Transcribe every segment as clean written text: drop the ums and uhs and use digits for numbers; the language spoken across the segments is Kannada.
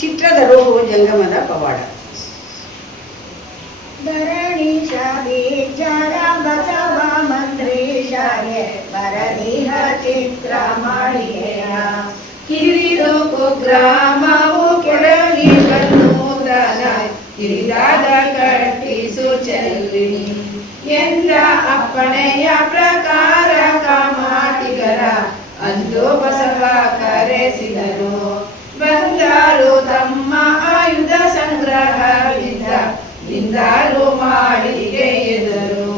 ಚಿತ್ರದ ರೋಗು ಜಂಗಮದ ಪವಾಡ. ಧರಣೀಶ ಬೀಜರ ಬಸವ ಮಂತ್ರೀಶಾಗೆ ಬರದಿಹ ಚಿತ್ರ ಮಾಡಿಯ ಕಿರಿದು ಕುಗ್ರಾಮವು ಕೆಡಲಿ ಬನ್ನೂರನ ಕಿರಿದಾದ ಕಟ್ಟಿಸು ಚೆಲ್ಲಿ ಎಂದ ಅಪ್ಪಣೆಯ ಪ್ರಕಾರ ಕಾಮಾಟಿಗರ ಅಂದು ಬಸವ ಕರೆಸಿದರು. ಬಂದರು ತಮ್ಮ ಆಯುಧ ಸಂಗ್ರಹದಿಂದ ಹಿಂದಾರು ಮಾಡಿಗೆ ಎದರು.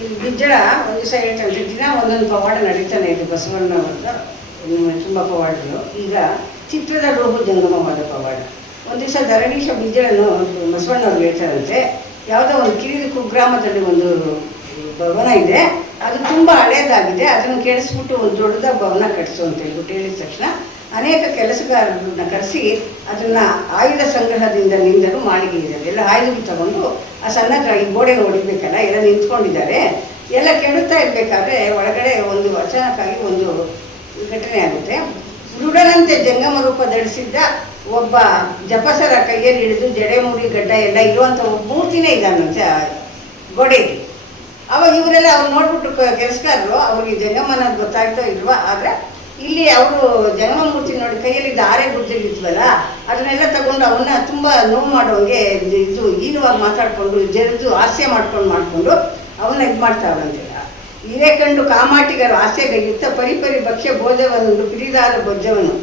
ಇಲ್ಲಿ ಬಿಜ್ಜಳ ಒಂದು ದಿವಸ ಹೇಳ್ತಾರೆ, ದಿನ ಒಂದೊಂದು ಪವಾಡ ನಡೀತಾನೆ ಇದೆ ಬಸವಣ್ಣವ್ರದ ತುಂಬ ಪವಾಡಗಳು. ಈಗ ಚಿತ್ರದ ರೋಗು ಜಂಗಮವಾದ ಪವಾಡ. ಒಂದು ದಿವಸ ಧರಣೀಶ ಬಿಜ್ಜಳನ್ನು ಬಸವಣ್ಣವ್ರು ಹೇಳ್ತಾರಂತೆ, ಯಾವುದೋ ಒಂದು ಕಿರಿದ ಕುಗ್ರಾಮದಲ್ಲಿ ಒಂದು ಭವನ ಇದೆ, ಅದು ತುಂಬ ಹಳೇದಾಗಿದೆ, ಅದನ್ನು ಕೆಡಿಸ್ಬಿಟ್ಟು ಒಂದು ದೊಡ್ಡದಾಗಿ ಭವನ ಕಟ್ಟಿಸು ಅಂತ ಹೇಳ್ಬಿಟ್ಟು ಹೇಳಿದ ತಕ್ಷಣ ಅನೇಕ ಕೆಲಸಗಾರರನ್ನ ಕರೆಸಿ ಅದನ್ನು ಆಯುಧ ಸಂಗ್ರಹದಿಂದ ನಿಂದಲು ಮಾಳಿಗೆ ಇದ್ದಾರೆ. ಎಲ್ಲ ಆಯುಧ ತಗೊಂಡು ಆ ಸಣ್ಣ ಈ ಗೋಡೆಗೆ ಹೊಡಿಬೇಕಲ್ಲ, ಎಲ್ಲ ನಿಂತ್ಕೊಂಡಿದ್ದಾರೆ. ಎಲ್ಲ ಕೆಡುತ್ತಾ ಇರಬೇಕಾದ್ರೆ ಒಳಗಡೆ ಒಂದು ಅಚಾನಕ್ಕಾಗಿ ಒಂದು ಘಟನೆ ಆಗುತ್ತೆ. ಮೃಡನಂತೆ ಜಂಗಮ ರೂಪ ಧರಿಸಿದ್ದ ಒಬ್ಬ ಜಪಸರ ಕೈಯಲ್ಲಿ ಹಿಡಿದು ಜಡೆ ಮುಡಿ ಗಡ್ಡ ಎಲ್ಲ ಇರುವಂಥ ಒಬ್ಬ ಮೂರ್ತಿನೇ ಇದ್ದಾನಂತೆ ಆ ಗೋಡೆಗೆ. ಅವಾಗ ಇವರೆಲ್ಲ ಅವ್ರು ನೋಡ್ಬಿಟ್ಟು ಕೆಲಸಗಾರರು ಅವ್ರಿಗೆ ಜಂಗಮನ ಗೊತ್ತಾಗ್ತಾ ಇಲ್ವಾ, ಆದರೆ ಇಲ್ಲಿ ಅವರು ಜಂಗಮ ಮೂರ್ತಿ ನೋಡಿ ಕೈಯಲ್ಲಿ ದಾರೆ ಗುಡ್ದಿರ್ಲಿಲ್ವಲ್ಲ, ಅದನ್ನೆಲ್ಲ ತಗೊಂಡು ಅವನ್ನ ತುಂಬ ನೋವು ಮಾಡೋಂಗೆ ಇದು ಹೀನವಾಗಿ ಮಾತಾಡಿಕೊಂಡು ಜರಿದು ಹಾಸ್ಯ ಮಾಡಿಕೊಂಡು ಅವನ್ನ ಇದು ಮಾಡ್ತಾವಂತಿಲ್ಲ. ಇದೇ ಕಂಡು ಕಾಮಾಟಿಗರು ಹಾಸ್ಯಗೈಯುತ್ತ ಪರಿಪರಿ ಭಕ್ಷ್ಯ ಭೋಜವನ್ನು ಪಿರಿದಾದ ಬೊಜ್ಜವನು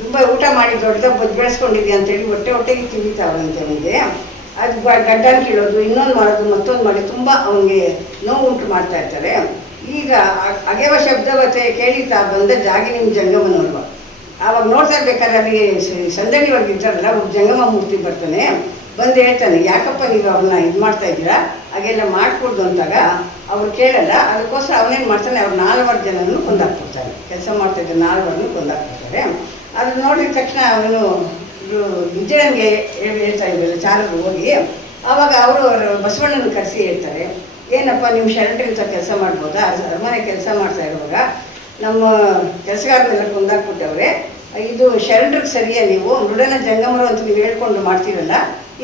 ತುಂಬ ಊಟ ಮಾಡಿ ದೊಡ್ಡದಾಗ ಬೊಜ್ಜು ಬೆಳೆಸ್ಕೊಂಡಿದ್ದೆ ಅಂತೇಳಿ ಹೊಟ್ಟೆಗೆ ತಿಂದಿತಾವಂತೆ ಅವನಿಗೆ. ಅದು ಗಡ್ಡನ ಕೀಳೋದು, ಇನ್ನೊಂದು ಮಾಡೋದು, ಮತ್ತೊಂದು ಮಾಡಿ ತುಂಬ ಅವನಿಗೆ ನೋವು ಉಂಟು ಮಾಡ್ತಾ ಇರ್ತಾರೆ. ಈಗ ಅಗೆವ ಶಬ್ದವತೆ ಕೇಳಿತಾ ಬಂದ ಜಾಗಿ ನಿಮ್ಮ ಜಂಗಮನಲ್ವ. ಆವಾಗ ನೋಡ್ತಾ ಇರ್ಬೇಕಾದ್ರೆ ಅಲ್ಲಿ ಸಂದಣಿ ಒಳಗೆ ಇದ್ದಾರಲ್ಲ ಒಬ್ಬ ಜಂಗಮ ಮೂರ್ತಿ ಬರ್ತಾನೆ, ಬಂದು ಹೇಳ್ತಾನೆ, ಯಾಕಪ್ಪ ನೀವು ಅವನ್ನ ಇದು ಮಾಡ್ತಾ ಇದ್ದೀರಾ, ಹಾಗೆಲ್ಲ ಮಾಡಿಕೊಡ್ದು ಅಂತಾಗ ಅವ್ರು ಕೇಳಲ್ಲ. ಅದಕ್ಕೋಸ್ಕರ ಅವನೇನು ಮಾಡ್ತಾನೆ, ಅವ್ರು 4 ಜನನೂ ಕೊಂದಾಕ್ಬಿಡ್ತಾನೆ. ಕೆಲಸ ಮಾಡ್ತಾಯಿದ್ದ 4 ಕೊಂದಾಕ್ಬಿಡ್ತಾರೆ. ಅದು ನೋಡಿದ ತಕ್ಷಣ ಅವನು ವಿಜಯನಿಗೆ ಹೇಳ್ತಾ ಇದ್ರಲ್ಲ ಚಾಲರು ಹೋಗಿ, ಆವಾಗ ಅವರು ಬಸವಣ್ಣನ ಕರೆಸಿ ಹೇಳ್ತಾರೆ, ಏನಪ್ಪ ನಿಮ್ಮ ಶರಣರಿಂದ ಕೆಲಸ ಮಾಡ್ಬೋದಾ, ಅರಮನೆ ಕೆಲಸ ಮಾಡ್ತಾ ಇರುವಾಗ ನಮ್ಮ ಕೆಲಸಗಾರನೆಲ್ಲ ಕೊಂದಾಕ್ಬಿಟ್ಟವ್ರೆ, ಇದು ಶರಣರಿಗೆ ಸರಿಯಾ, ನೀವು ಮೃಡನ ಜಂಗಮರು ಅಂತ ನೀವು ಹೇಳ್ಕೊಂಡು ಮಾಡ್ತೀರಲ್ಲ,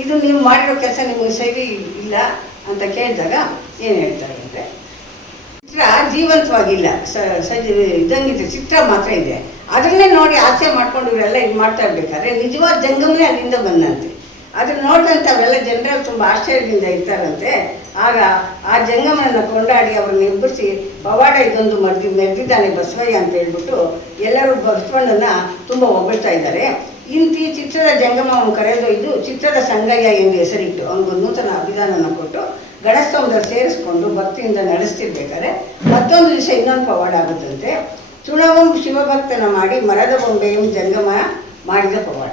ಇದು ನೀವು ಮಾಡಿರೋ ಕೆಲಸ ನಿಮಗೆ ಸರಿ ಇಲ್ಲ ಅಂತ ಕೇಳಿದಾಗ ಏನು ಹೇಳ್ತಾರೆ ಅಂದರೆ, ಚಿತ್ರ ಜೀವಂತವಾಗಿಲ್ಲ, ಇದ್ದಂಗಿದೆ, ಚಿತ್ರ ಮಾತ್ರ ಇದೆ. ಅದನ್ನೇ ನೋಡಿ ಆಸೆ ಮಾಡ್ಕೊಂಡು ಇವರೆಲ್ಲ ಇದು ಮಾಡ್ತಾ ಇರ್ಬೇಕಾದ್ರೆ ನಿಜವಾದ ಜಂಗಮನೇ ಅಲ್ಲಿಂದ ಬಂದಂತೆ. ಅದನ್ನು ನೋಡಿದಂಥ ಅವೆಲ್ಲ ಜನರಲ್ಲಿ ತುಂಬ ಆಶ್ಚರ್ಯದಿಂದ ಇರ್ತಾರಂತೆ. ಆಗ ಆ ಜಂಗಮನನ್ನು ಕೊಂಡಾಡಿ ಅವ್ರನ್ನ ಎಬ್ಬರಿಸಿ ಪವಾಡ ಇದೊಂದು ಮೆರೆದಿದ್ದಾನೆ ಬಸವಯ್ಯ ಅಂತ ಹೇಳ್ಬಿಟ್ಟು ಎಲ್ಲರೂ ಬಸವಣ್ಣನ ತುಂಬ ಹೊಗಳ್ತಾ ಇದ್ದಾರೆ. ಇಂತಿ ಚಿತ್ರದ ಜಂಗಮವನ್ನು ಕರೆದೊಯ್ದು ಚಿತ್ರದ ಸಂಗಯ್ಯ ಎಂದು ಹೆಸರಿಟ್ಟು ಅವನಿಗೊಂದು ನೂತನ ಅಭಿಧಾನವನ್ನು ಕೊಟ್ಟು ಗಣಸ್ತಂಭದಲ್ಲಿ ಸೇರಿಸ್ಕೊಂಡು ಭಕ್ತಿಯಿಂದ ನಡೆಸ್ತಿರ್ಬೇಕಾದ್ರೆ ಮತ್ತೊಂದು ದಿವಸ ಇನ್ನೊಂದು ಪವಾಡ ಆಗುತ್ತಂತೆ. ತೃಣವಂ ಶಿವಭಕ್ತನ ಮಾಡಿ ಮರದ ಬೊಂಬೆಯು ಜಂಗಮ ಮಾಡಿದ ಪವಾಡ.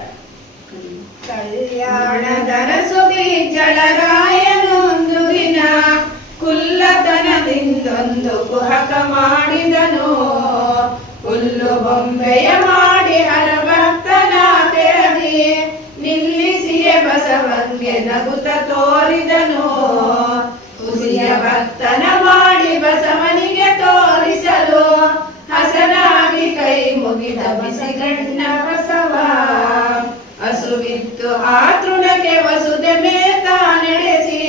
ಕಲ್ಯಾಣದರ ಸುಬೀಜಳರಾಯನೊಂದು ದಿನ ಕುಲ್ಲತನದಿಂದೊಂದು ಕುಹಕ ಮಾಡಿದನು. ಹುಲ್ಲು ಬೊಂಬೆಯ ಮಾಡಿ ಹರಭಕ್ತನ ತೆರದಿ ನಿಲ್ಲಿಸಿಯೇ ಬಸವನ್ಗೆ ನಗುತ್ತ ತೋರಿದನು. ಹುಸಿಯ ಭಕ್ತನ ಮಾಡಿ ಬಸವನಿಗೆ ತೋರಿಸಲು ಹಸನಾಗಿ ಕೈ ಮುಗಿದ ಬಿಸಿಗಣ್ಣ ಬಸವ. ಹಸುವಿತ್ತು ಆ ತೃಣಕ್ಕೆ ವಸುದೆ ಮೇತ ನಡೆಸಿ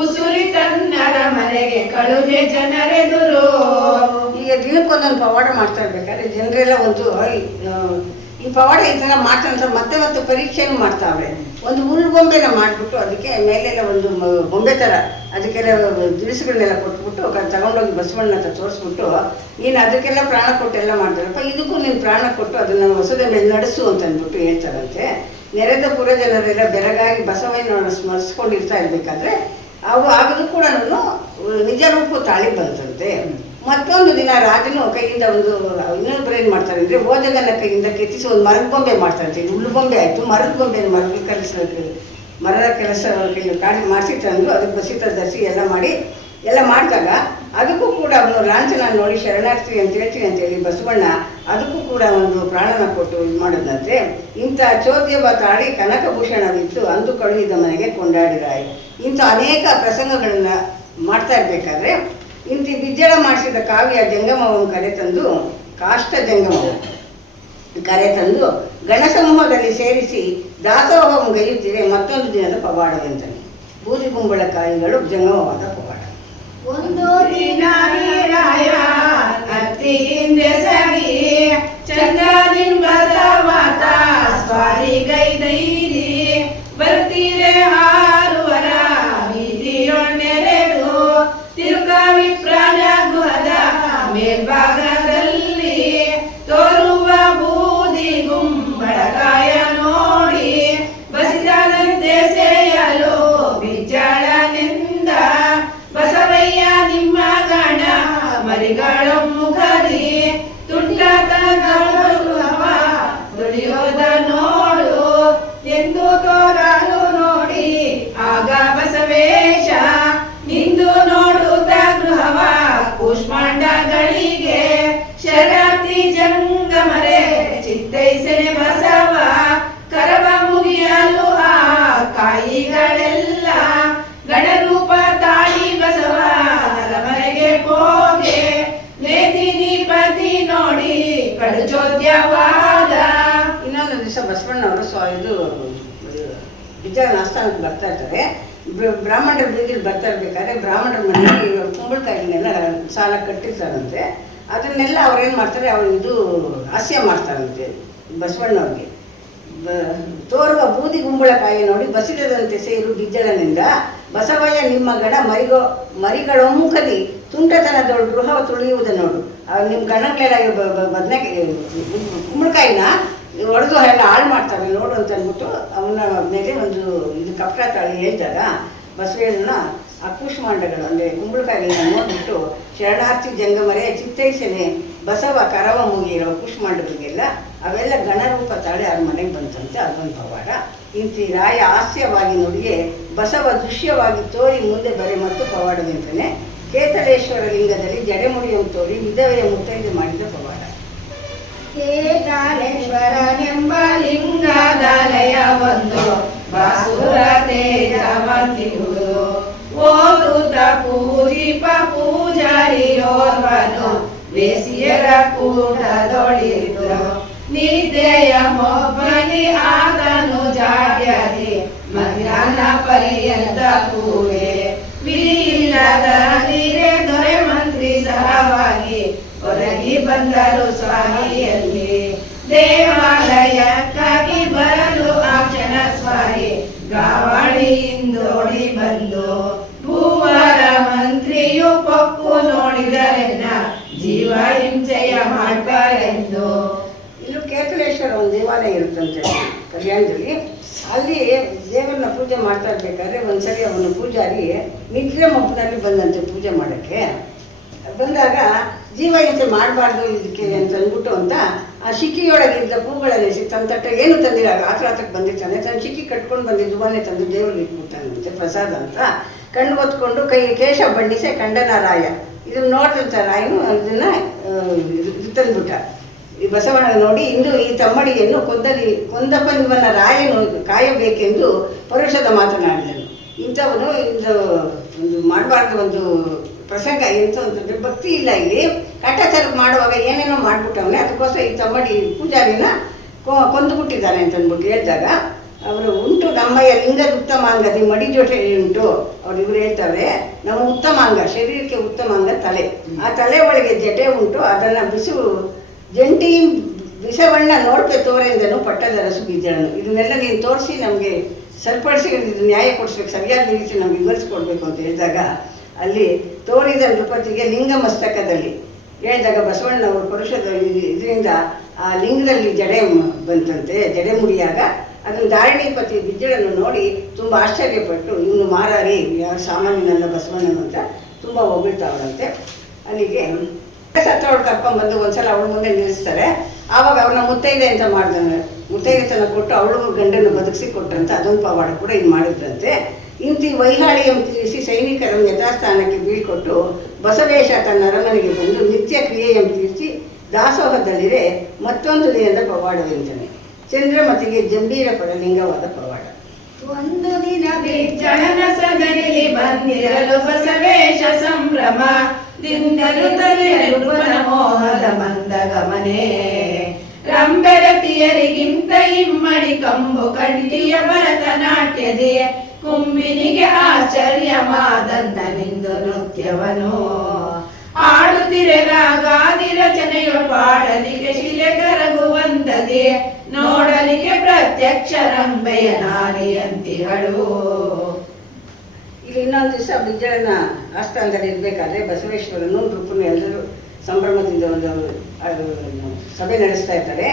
ಉಸುರಿ ತನ್ನರ ಮನೆಗೆ ಕಳುಹೆ ಜನರೆದುರು. ಈಗ ದಿನಕ್ಕೊಂದೊಂದು ಪವಾಡ ಮಾಡ್ತಾ ಇರ್ಬೇಕಾದ್ರೆ ಜನರೆಲ್ಲ ಒಂದು ಈ ಪವಾಡ ಈ ಥರ ಮಾಡ್ತಾರೆ, ಮತ್ತೆ ಪರೀಕ್ಷೆನೂ ಮಾಡ್ತಾವ್ರೆ. ಒಂದು ಹುಲ್ಲು ಬೊಂಬೆನ ಮಾಡಿಬಿಟ್ಟು ಅದಕ್ಕೆ ಮೇಲೆಲ್ಲ ಒಂದು ಬೊಂಬೆ ಥರ ಅದಕ್ಕೆಲ್ಲ ದಿರಿಸುಗಳನ್ನೆಲ್ಲ ಕೊಟ್ಬಿಟ್ಟು ತಗೊಂಡೋಗಿ ಬಸವಣ್ಣ ಹತ್ರ ತೋರಿಸ್ಬಿಟ್ಟು, ನೀನು ಅದಕ್ಕೆಲ್ಲ ಪ್ರಾಣ ಕೊಟ್ಟು ಎಲ್ಲ ಮಾಡ್ತಾರಪ್ಪ, ಇದಕ್ಕೂ ನೀನು ಪ್ರಾಣ ಕೊಟ್ಟು ಅದನ್ನು ಹೊಸದ ಮೇಲೆ ನಡೆಸು ಅಂತ ಅಂದ್ಬಿಟ್ಟು ಹೇಳ್ತಾರಂತೆ. ನೆರೆದ ಪುರ ಜನರೆಲ್ಲ ಬೆರಗಾಗಿ ಬಸವಣ್ಣನ ಸ್ಮರಿಸ್ಕೊಂಡಿರ್ತಾ ಇರಬೇಕಾದ್ರೆ ಆಗದು ಕೂಡ ನಿಜ ರೂಪ ತಾಳಿ ಬಂತಂತೆ. ಮತ್ತೊಂದು ದಿನ ರಾಜನು ಕೈಯಿಂದ ಒಂದು ಇನ್ನೊಬ್ಬರು ಏನು ಮಾಡ್ತಾರೆ ಅಂದರೆ ಓದಗನ ಕೈಯಿಂದ ಕೆತ್ತಿಸಿ ಒಂದು ಮರದ ಬೊಂಬೆ ಮಾಡ್ತಾರಂತೆ. ಹುಲ್ಲು ಬೊಂಬೆ ಆಯಿತು, ಮರದ ಬೊಂಬೆ ಮರದ ಕೆಲಸ ಕಾಡಿ ಮಾಡಿಸಿ ತಂದು ಅದಕ್ಕೆ ಬಸಿತ ಧರಿಸಿ ಎಲ್ಲ ಮಾಡಿದಾಗ ಅದಕ್ಕೂ ಕೂಡ ಅವನು ಲಾಂಛನ ನೋಡಿ ಶರಣಾರ್ಥಿ ಅಂತ ಹೇಳ್ತೀನಿ ಅಂತೇಳಿ ಬಸವಣ್ಣ ಅದಕ್ಕೂ ಕೂಡ ಒಂದು ಪ್ರಾಣನ ಕೊಟ್ಟು ಇದು ಮಾಡೋದಂತೆ. ಇಂಥ ಚೋದ್ಯವ ತಾಳಿ ಕನಕಭೂಷಣವಿತ್ತು ಅಂದು ಕಳುಹಿದ ಮನೆಗೆ ಕೊಂಡಾಡಿರಾಯಿ. ಇಂಥ ಅನೇಕ ಪ್ರಸಂಗಗಳನ್ನು ಮಾಡ್ತಾ ಇರಬೇಕಾದ್ರೆ ಇಂತಿ ಬಿಜ್ಜಳ ಮಾಡಿಸಿದ ಕಾವ್ಯ ಜಂಗಮವನ್ನು ಕರೆತಂದು ಕಾಷ್ಟ ಜಂಗಮ ಕರೆತಂದು ಗಣಸಮೂಹದಲ್ಲಿ ಸೇರಿಸಿ ದಾಸೋಹ ಮುಗಿಯುತ್ತಿದೆ ಮತ್ತೊಂದು ದಿನದ ಪವಾಡವೆಂತನೆ. ಬೂದಿಗುಂಬಳಕಾಯಿಗಳು ಜಂಗಮವಾದ ಪವಾಡ. ಒಂದು ದಿನ ನೀರಾಯ ಅತ್ತಿಯಿಂದ ಸಗಿ ಚಂದ್ರನಿನ್ ಬಸವಾತ ಸ್ವಾರಿಗೈದೈರಿ ಬರ್ತೀರೆ ಹಾರುವರ ಬೀದಿಯೊನ್ನೆರೆದು ತಿರುಗಾವಿಪ್ರಾಣ ಗೃಹದ ಮೇಲ್ಭಾಗದಲ್ಲಿ ತೋರುವ ಬೂದಿ ಗುಂಬಳಕಾಯ ನೋಡಿ ಬಸಿದಂತೆ ಸೇಯಲು ಬಿಜ್ಜಳನಿಂದ ಬಸವಯ್ಯ ನಿಮ್ಮ ಗಣ ಮರಿಗಳ ಮುಖದಿ ತುಂಟತನಗಳು ದುಡಿಯೋದ ನೋಡು ಎಂದು ತೋರಲು ನೋಡಿ ಆಗ ಬಸವೇಶ ನಿಂದು ನೋಡುತ್ತ ಗೃಹವ ಕೂಷ್ಮಾಂಡಗಳಿಗೆ ಶರಾಬ್ದಿ ಜಂಗಮರೆ ಚಿತ್ತೈಸನೆ ಬಸವ ಕರವ ಮುಗಿಯಲು ಆ ಕಾಯಿಗಳೆಲ್ಲ ಗಣರೂಪ ತಾಳಿ ಬಸವ ನರಮನೆಗೆ ಹೋಗೆ ಮೇದಿನಿ ಪತಿ ನೋಡಿ ಕಡುಚೋದ್ಯವಾದ. ಇನ್ನೊಂದು ದಿವಸ ಬಸವಣ್ಣವರು ಇದು ವಿಚಾರ ಆಸ್ಥಾನಕ್ಕೆ ಬರ್ತಾ ಇರ್ತಾರೆ. ಬ್ರಾಹ್ಮಣರ ಬೀದಿಲಿ ಬರ್ತಾ ಇರ್ಬೇಕಾದ್ರೆ ಬ್ರಾಹ್ಮಣರ ಮನೆಯಲ್ಲಿ ಕುಂಬಳಕಾಯಿನೆಲ್ಲ ಸಾಲ ಕಟ್ಟಿರ್ತಾರಂತೆ. ಅದನ್ನೆಲ್ಲ ಅವ್ರೇನು ಮಾಡ್ತಾರೆ, ಅವ್ರು ಇದು ಹಾಸ್ಯ ಮಾಡ್ತಾರಂತೆ ಬಸವಣ್ಣವ್ರಿಗೆ. ತೋರುವ ಬೂದಿ ಗುಂಬಳಕಾಯಿ ನೋಡಿ ಬಸಿರದಂತೆ ಸೇರು ಬಿಜ್ಜಳನಿಂದ ಬಸವಯ್ಯ ನಿಮ್ಮ ಗಣ ಮರಿಗಳೊಮ್ಮುಖದಿ ತುಂಟತನದೊಳು ಗೃಹ ತುಳಿಯುವುದು ನೋಡು. ನಿಮ್ಮ ಗಣಗಳೆಲ್ಲ ಬದನೆಕಾಯಿ ಕುಂಬಳಕಾಯಿನ ಹೊಡೆದು ಎಲ್ಲ ಹಾಳು ಮಾಡ್ತವೆ ನೋಡು ಅಂತ ಅಂದ್ಬಿಟ್ಟು ಅವನ ಮೇಲೆ ಒಂದು ಇದು ಕಪಟ ತಾಳಿ ಹೇಳಿದಾಗ ಬಸವಣ್ಣನ ಆ ಕೂಷ್ಮಾಂಡಗಳು ಅಂದರೆ ಕುಂಬಳಕಾಯಿಗಳನ್ನ ನೋಡ್ಬಿಟ್ಟು ಶರಣಾರ್ಥಿ ಜಂಗಮರೆ ಚಿತ್ತೈಸನೆ ಬಸವ ಕರವ ಮುಗಿರೋ ಕೂಷ್ಮಾಂಡಗಳಿಗೆಲ್ಲ ಅವೆಲ್ಲ ಗಣರೂಪ ತಾಳಿ ಅವ್ರ ಮನೆಗೆ ಬಂತಂತೆ. ಅದೊಂದು ಪವಾಡ. ಇಂತಿ ರಾಯ ಹಾಸ್ಯವಾಗಿ ನುಡಿಗೆ ಬಸವ ದೃಶ್ಯವಾಗಿ ತೋರಿ ಮುಂದೆ ಬರೆ ಮತ್ತು ಪವಾಡವೆಂತಾನೆ. ಕೇತಲೇಶ್ವರ ಲಿಂಗದಲ್ಲಿ ಜಡೆಮುಡಿಯನ್ನು ತೋರಿ ವಿಧವೆಯ ಮುತ್ತೈದೆ ಮಾಡಿದ ಪವಾಡ. ಕೇತಲೇಶ್ವರನೆಂಬ ಲಿಂಗದಾಲಯ ಒಂದು ಬಾಸುರ ತೇಜವಂತಿರುವುದು ಓದುತ್ತ ಪೂಜಿಪ ಪೂಜಾರಿಯೋರ್ವನು ಬೇಸಿಯರ ಕೂಟದೊಳಿತು ನಿದ್ದೆಯ ಮೊಬ್ಬನಿ ಆತನು ಜಾಡ್ಯದಿ ಮಧ್ಯಾಹ್ನ ಪರ್ಯಂತ ಕೂಡೆ ವಿಲ್ಲದ ನೀರೆ ದೊರೆ ಮಂತ್ರಿ ಸಹವಾಗಿ ಹೊರಗಿ ಬಂದರು ಸ್ವಾಮಿಯಲ್ಲಿ ದೇವಾಲಯಕ್ಕಾಗಿ ಬರಲು ಆ ಕ್ಷಣ ಸ್ವಾಮಿ ಗಾವಳಿಯಿಂದೋಡಿ ಬಂದು ಭೂವರ ಮಂತ್ರಿಯು ಪಕ್ಕು ನೋಡಿದರೆನ್ನ ಜೀವ ಹಿಂಸೆಯ ಮಾಡ್ಬಾರೆಂದು. ಇಲ್ಲೂ ಕೇತಲೇಶ್ವರ ಒಂದು ದೇವಾಲಯ ಇರುತ್ತಂತೆ ಕಲ್ಯಾಣದಲ್ಲಿ. ಅಲ್ಲಿ ದೇವರನ್ನ ಪೂಜೆ ಮಾಡ್ತಾ ಇರ್ಬೇಕಾದ್ರೆ ಒಂದ್ಸರಿ ಅವನ ಪೂಜಾರಿ ನಿದ್ರೆ ಮಬ್ಬನಲ್ಲಿ ಬಂದಂತೆ ಪೂಜೆ ಮಾಡೋಕ್ಕೆ ಬಂದಾಗ ಜೀವ ಹಿಂಸೆ ಮಾಡಬಾರ್ದು ಇದಕ್ಕೆ ಅಂತ ಅಂದ್ಬಿಟ್ಟು ಅಂತ ಆ ಶಿಕ್ಕಿಯೊಳಗಿದ್ದ ಹೂಗಳನ್ನೆಸಿ ತನ್ನ ತಟ್ಟೆ ಏನು ತಂದಿರ ಆತ್ರಕ್ಕೆ ಬಂದಿರ್ತಾನೆ. ತನ್ನ ಶಿಕ್ಕಿ ಕಟ್ಕೊಂಡು ಬಂದಿದ್ದು ಹೂವನ್ನೇ ತಂದು ದೇವ್ರಿಗೆ ಇಟ್ಬಿಡ್ತಾನಂತೆ ಪ್ರಸಾದ ಅಂತ. ಕಣ್ಣು ಹೊತ್ಕೊಂಡು ಕೈ ಕೇಶ ಬಣ್ಣಿಸೆ ಕಂಡನ ರಾಯ. ಇದನ್ನು ನೋಡಿದಂಥ ರಾಯನು ಇದನ್ನು ಇದು ತಂದ್ಬಿಟ್ಟ. ಈ ಬಸವಣ್ಣ ನೋಡಿ ಇಂದು ಈ ತಮ್ಮಡಿಯನ್ನು ಕೊಂದಪ್ಪ ಇವನ ರಾಯನು ಕಾಯಬೇಕೆಂದು ಪರುಷದ ಮಾತನಾಡಿದನು. ಇಂಥವನು ಒಂದು ಮಾಡಬಾರ್ದು ಒಂದು ಪ್ರಸಂಗ ಎಂತ ಅಂತಂದರೆ ಭಕ್ತಿ ಇಲ್ಲ ಇಲ್ಲಿ. ಕಟ್ಟಾಚಾರಕ್ಕೆ ಮಾಡುವಾಗ ಏನೇನೋ ಮಾಡಿಬಿಟ್ಟವನೇ, ಅದಕ್ಕೋಸ್ಕರ ಈ ತಮ್ಮಡಿ ಪೂಜಾರಿನ ಕೊಂದುಬಿಟ್ಟಿದ್ದಾನೆ ಅಂತಂದ್ಬಿಟ್ಟು ಹೇಳಿದಾಗ ಅವರು ಉಂಟು ನಮ್ಮಯ್ಯ ಲಿಂಗದ ಉತ್ತಮಾಂಗದಿ ಮಡಿ ಜೊತೆ ಉಂಟು. ಅವ್ರು ಇವ್ರು ಹೇಳ್ತಾರೆ ನಮ್ಮ ಉತ್ತಮಾಂಗ ಶರೀರಕ್ಕೆ ಉತ್ತಮಾಂಗ ತಲೆ. ಆ ತಲೆ ಒಳಗೆ ಜಟೆ ಉಂಟು, ಅದನ್ನು ಜಂಟಿ ಬಿಸವಣ್ಣ ನೋಡ್ಪೆ ತೋರೆಂದನು ಪಟ್ಟದ ರಸು ಬಿದ್ದಳನು. ಇದನ್ನೆಲ್ಲ ನೀನು ತೋರಿಸಿ ನಮಗೆ ಸರಿಪಡಿಸಿ ಇದು ನ್ಯಾಯ ಕೊಡಿಸ್ಬೇಕು, ಸರಿಯಾದ ರೀತಿ ನಮ್ಗೆ ವಿವರಿಸ್ಕೊಡ್ಬೇಕು ಅಂತ ಹೇಳಿದಾಗ ಅಲ್ಲಿ ತೋರಿದ ನೃಪತಿಗೆ ಲಿಂಗ ಮಸ್ತಕದಲ್ಲಿ ಹೇಳಿದಾಗ ಬಸವಣ್ಣವರು ಪರುಷದ ಇದರಿಂದ ಆ ಲಿಂಗದಲ್ಲಿ ಜಡೆ ಬಂತಂತೆ. ಜಡೆ ಮುಡಿಯಾಗ ಅದನ್ನು ಧಾರಣೀಪತಿ ಬಿಜ್ಜಳನ್ನು ನೋಡಿ ತುಂಬ ಆಶ್ಚರ್ಯಪಟ್ಟು ಇವನು ಮಾರಾರಿ ಯಾರು ಸಾಮಾನ್ಯನಲ್ಲ ಬಸವಣ್ಣನು ಅಂತ ತುಂಬ ಹೊಗಳ್ತಾವಳಂತೆ. ಅಲ್ಲಿಗೆ ಸತ್ತವಳು ಕರ್ಕೊಂಡ್ಬಂದು ಒಂದ್ಸಲ ಅವಳ ಮುಂದೆ ನಿಲ್ಲಿಸ್ತಾರೆ. ಆವಾಗ ಅವ್ರನ್ನ ಮುತ್ತೈದೆ ಅಂತ ಮಾಡ್ದಾನೆ. ಮುತ್ತೈದೆತನ ಕೊಟ್ಟು ಅವಳಿಗೂ ಗಂಡನ್ನು ಬದುಕಿಸಿ ಕೊಟ್ಟಂತೆ. ಅದೊಂದು ಪವಾಡ ಕೂಡ ಇದು ಮಾಡಿದ್ರಂತೆ. ಇಂತಿ ವೈಹಾಳಿಯನ್ನು ತಿಳಿಸಿ ಸೈನಿಕರನ್ನು ಯಥಾಸ್ಥಾನಕ್ಕೆ ಬೀಳ್ಕೊಟ್ಟು ಬಸವೇಶ ತನ್ನ ಅರಮನೆಗೆ ಬಂದು ನಿತ್ಯ ಕ್ರಿಯೆಯನ್ನು ತೀರಿಸಿ ದಾಸೋಹದಲ್ಲಿರೆ ಮತ್ತೊಂದು ದಿನದ ಪವಾಡವೆಂತಾನೆ. ಚಂದ್ರಮತಿಗೆ ಜಂಬೀರ ಪರಲಿಂಗವಾದ ಪವಾಡ. ಒಂದು ದಿನ ಬಿಜ್ಜಳನ ಸದನಿಗೆ ಬಂದಿರಲು ಬಸವೇಶ ಸಂಭ್ರಮ ದಿಂದಲು ತಲೆ ಮೋಹದ ಮಂದ ಗಮನೆ ರಂಬೆರೆ ಸುಂದರಿಯರಿಗಿಂತ ಇಮ್ಮಡಿ ಕಂಬು ಕಂಠಿಯ ಭರತನಾಟ್ಯದೇ ಕುಂಬಿನಿಗೆ ಆಶ್ಚರ್ಯ ಮಾದಂತನೆಂದು ನೃತ್ಯವನು ಆಡುತ್ತಿರೆ ರಾಗಾದಿ ರಚನೆಯು ಪಾಡಲಿಗೆ ಶಿಲೆ ಕರಗುವಂದದೆ ನೋಡಲಿಕ್ಕೆ ಪ್ರತ್ಯಕ್ಷ ರಂಬೆಯ ನಾರಿಯಂತಿಗಳು. ಇಲ್ಲಿ ಇನ್ನೊಂದು ದಿವಸ ಬಿಜ್ಜಳನ ಆಸ್ಥಾನದಲ್ಲಿ ಇರಬೇಕಾದ್ರೆ ಬಸವೇಶ್ವರನು ನೃಪನು ಎಲ್ಲರೂ ಸಂಭ್ರಮದಿಂದ ಒಂದು ಸಭೆ ನಡೆಸ್ತಾ ಇರ್ತಾರೆ.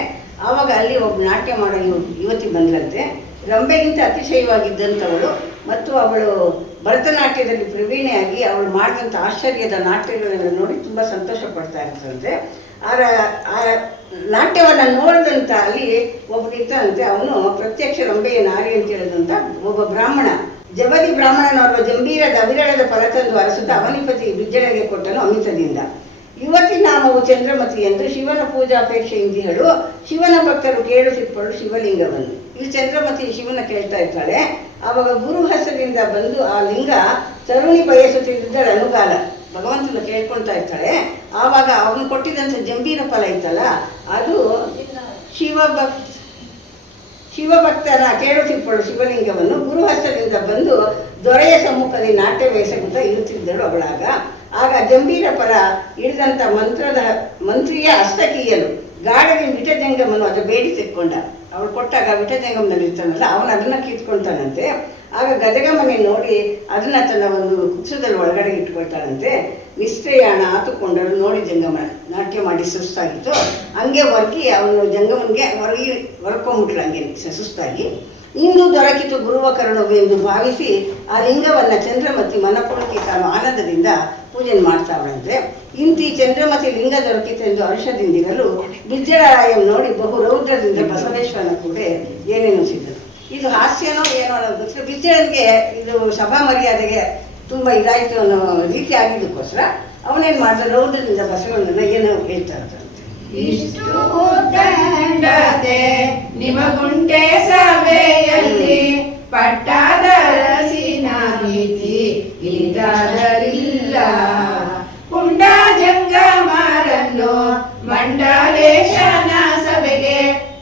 ಆವಾಗ ಅಲ್ಲಿ ಒಬ್ಬ ನಾಟ್ಯ ಮಾಡೋ ಯುವತಿ ಬಂದ್ರಂತೆ. ರಂಬೆಗಿಂತ ಅತಿಶಯವಾಗಿದ್ದಂಥವಳು ಮತ್ತು ಅವಳು ಭರತನಾಟ್ಯದಲ್ಲಿ ಪ್ರವೀಣೆಯಾಗಿ ಅವಳು ಮಾಡಿದಂಥ ಆಶ್ಚರ್ಯದ ನಾಟ್ಯಗಳನ್ನು ನೋಡಿ ತುಂಬ ಸಂತೋಷ ಪಡ್ತಾ ಇರ್ತಂತೆ. ಆ ನಾಟ್ಯವನ್ನು ನೋಡಿದಂಥ ಅಲ್ಲಿ ಒಬ್ಬನಿರ್ತಾನಂತೆ. ಅವನು ಪ್ರತ್ಯಕ್ಷ ರಂಬೆಯ ನಾರಿ ಅಂತ ಹೇಳಿದಂಥ ಒಬ್ಬ ಬ್ರಾಹ್ಮಣ, ಜವದಿ ಬ್ರಾಹ್ಮಣನವರ ಜಂಬೀರದ ಅವಿರಳದ ಫಲ ತಂದು ಅರಸುತ್ತ ಅವನಿಪತಿ ಬಿಜ್ಜಳಗೆ ಕೊಟ್ಟನು ಅಮಿತದಿಂದ. ಯುವತಿ ನಾಮವು ಚಂದ್ರಮತಿ ಎಂದು ಶಿವನ ಪೂಜಾಪೇಕ್ಷೆ ಇಂದಿಗಳು. ಶಿವನ ಭಕ್ತರು ಕೇಳುತ್ತಿಪ್ಪಳು ಶಿವಲಿಂಗವನ್ನು. ಇಲ್ಲಿ ಚಂದ್ರಮತಿ ಶಿವನ ಕೇಳ್ತಾ ಇರ್ತಾಳೆ. ಆವಾಗ ಗುರು ಹಸದಿಂದ ಬಂದು ಆ ಲಿಂಗ ತರುಣಿ ಬಯಸುತ್ತಿದ್ದ ಅನುಗಾಲ ಭಗವಂತನ ಕೇಳ್ಕೊಳ್ತಾ ಇರ್ತಾಳೆ. ಆವಾಗ ಅವನು ಕೊಟ್ಟಿದ್ದಂಥ ಜಂಬೀರ ಫಲ ಇತ್ತಲ್ಲ, ಅದು ಶಿವಭಕ್ತರ ಕೇಳುತ್ತಿಪ್ಪಳು ಶಿವಲಿಂಗವನ್ನು ಗುರುಹಸ್ತದಿಂದ ಬಂದು ದೊರೆಯ ಸಮ್ಮುಖದಲ್ಲಿ ನಾಟ್ಯ ಬೇಸಗುತ್ತಾ ಇರುತ್ತಿದ್ದಳು ಅವಳಾಗ. ಆಗ ಜಂಬೀರ ಫಲ ಹಿಡಿದಂಥ ಮಂತ್ರಿಯ ಹಸ್ತಕೀಯಲು ಗಾಢಗೆ ವಿಟಜಂಗಮನು ಅದು ಬೇಡಿ ತೆಕ್ಕೊಂಡ. ಅವಳು ಕೊಟ್ಟಾಗ ವಿಟಜಂಗಮನಲ್ಲಿ ಇರ್ತಾನಲ್ಲ, ಅವನು ಅದನ್ನು ಕಿತ್ಕೊಳ್ತಾನಂತೆ. ಆಗ ಗದಗಮನೆ ನೋಡಿ ಅದನ್ನು ತನ್ನ ಒಂದು ಕುಕ್ಷದಲ್ಲಿ ಒಳಗಡೆ ಇಟ್ಕೊಳ್ತಾನಂತೆ. ನಿಷ್ಠೆಯಾಣ ಆತುಕೊಂಡರು ನೋಡಿ ಜಂಗಮನ ನಾಟ್ಯ ಮಾಡಿ ಸುಸ್ತಾಗಿತ್ತು. ಹಂಗೆ ವರ್ಗಿ ಅವನು ಜಂಗಮನಿಗೆ ಹೊರ್ಕೊಂಬಿಟ್ರು ಹಂಗೆ ಸುಸ್ತಾಗಿ. ಇಂದು ದೊರಕಿತು ಗುರುವ ಕರುಣವು ಎಂದು ಭಾವಿಸಿ ಆ ಲಿಂಗವನ್ನು ಚಂದ್ರಮತಿ ಮನಪುಳಕ್ಕೆ ತಾನು ಆನಂದದಿಂದ ಪೂಜೆ ಮಾಡ್ತಾವಳಂತೆ. ಇಂತಿ ಚಂದ್ರಮತಿ ಲಿಂಗ ದೊರಕಿತೆಂದು ಹರ್ಷದಿಂದಿರಲು ಬಿಜ್ಜಳರಾಯಂ ನೋಡಿ ಬಹು ರೌದ್ರದಿಂದ ಬಸವೇಶ್ವರನ ಕೂಡ ಏನೇನು ಸಿದ್ದರು. ಇದು ಹಾಸ್ಯನೋ ಏನೋ ಅನ್ನೋದು ಗೊತ್ತಿಲ್ಲ. ಬಿಜ್ಜಳನಿಗೆ ಇದು ಸಭಾ ಮರ್ಯಾದೆಗೆ ತುಂಬ ಇದಾಯಿತು ಅನ್ನೋ ರೀತಿ ಆಗಿದ್ದಕ್ಕೋಸ್ಕರ ಅವನೇನು ಮಾಡ್ತಾರೆ, ರೌದ್ರದಿಂದ ಬಸವಣ್ಣನ ಏನೋ ಹೇಳ್ತಾರಂತೆ. ಇಷ್ಟು ದಂಡತೆ ನಿಮಗುಂಟೆ ಸಭೆಯಲ್ಲಿ ಪಟ್ಟಾದ ರಸಿನ ನೀತಿ ಇದಾದರಿಲ್ಲ. ಪುಂಡ ಜಂಗಮರನ್ನು ಮಂಡಲೇಶನ ಸಭೆಗೆ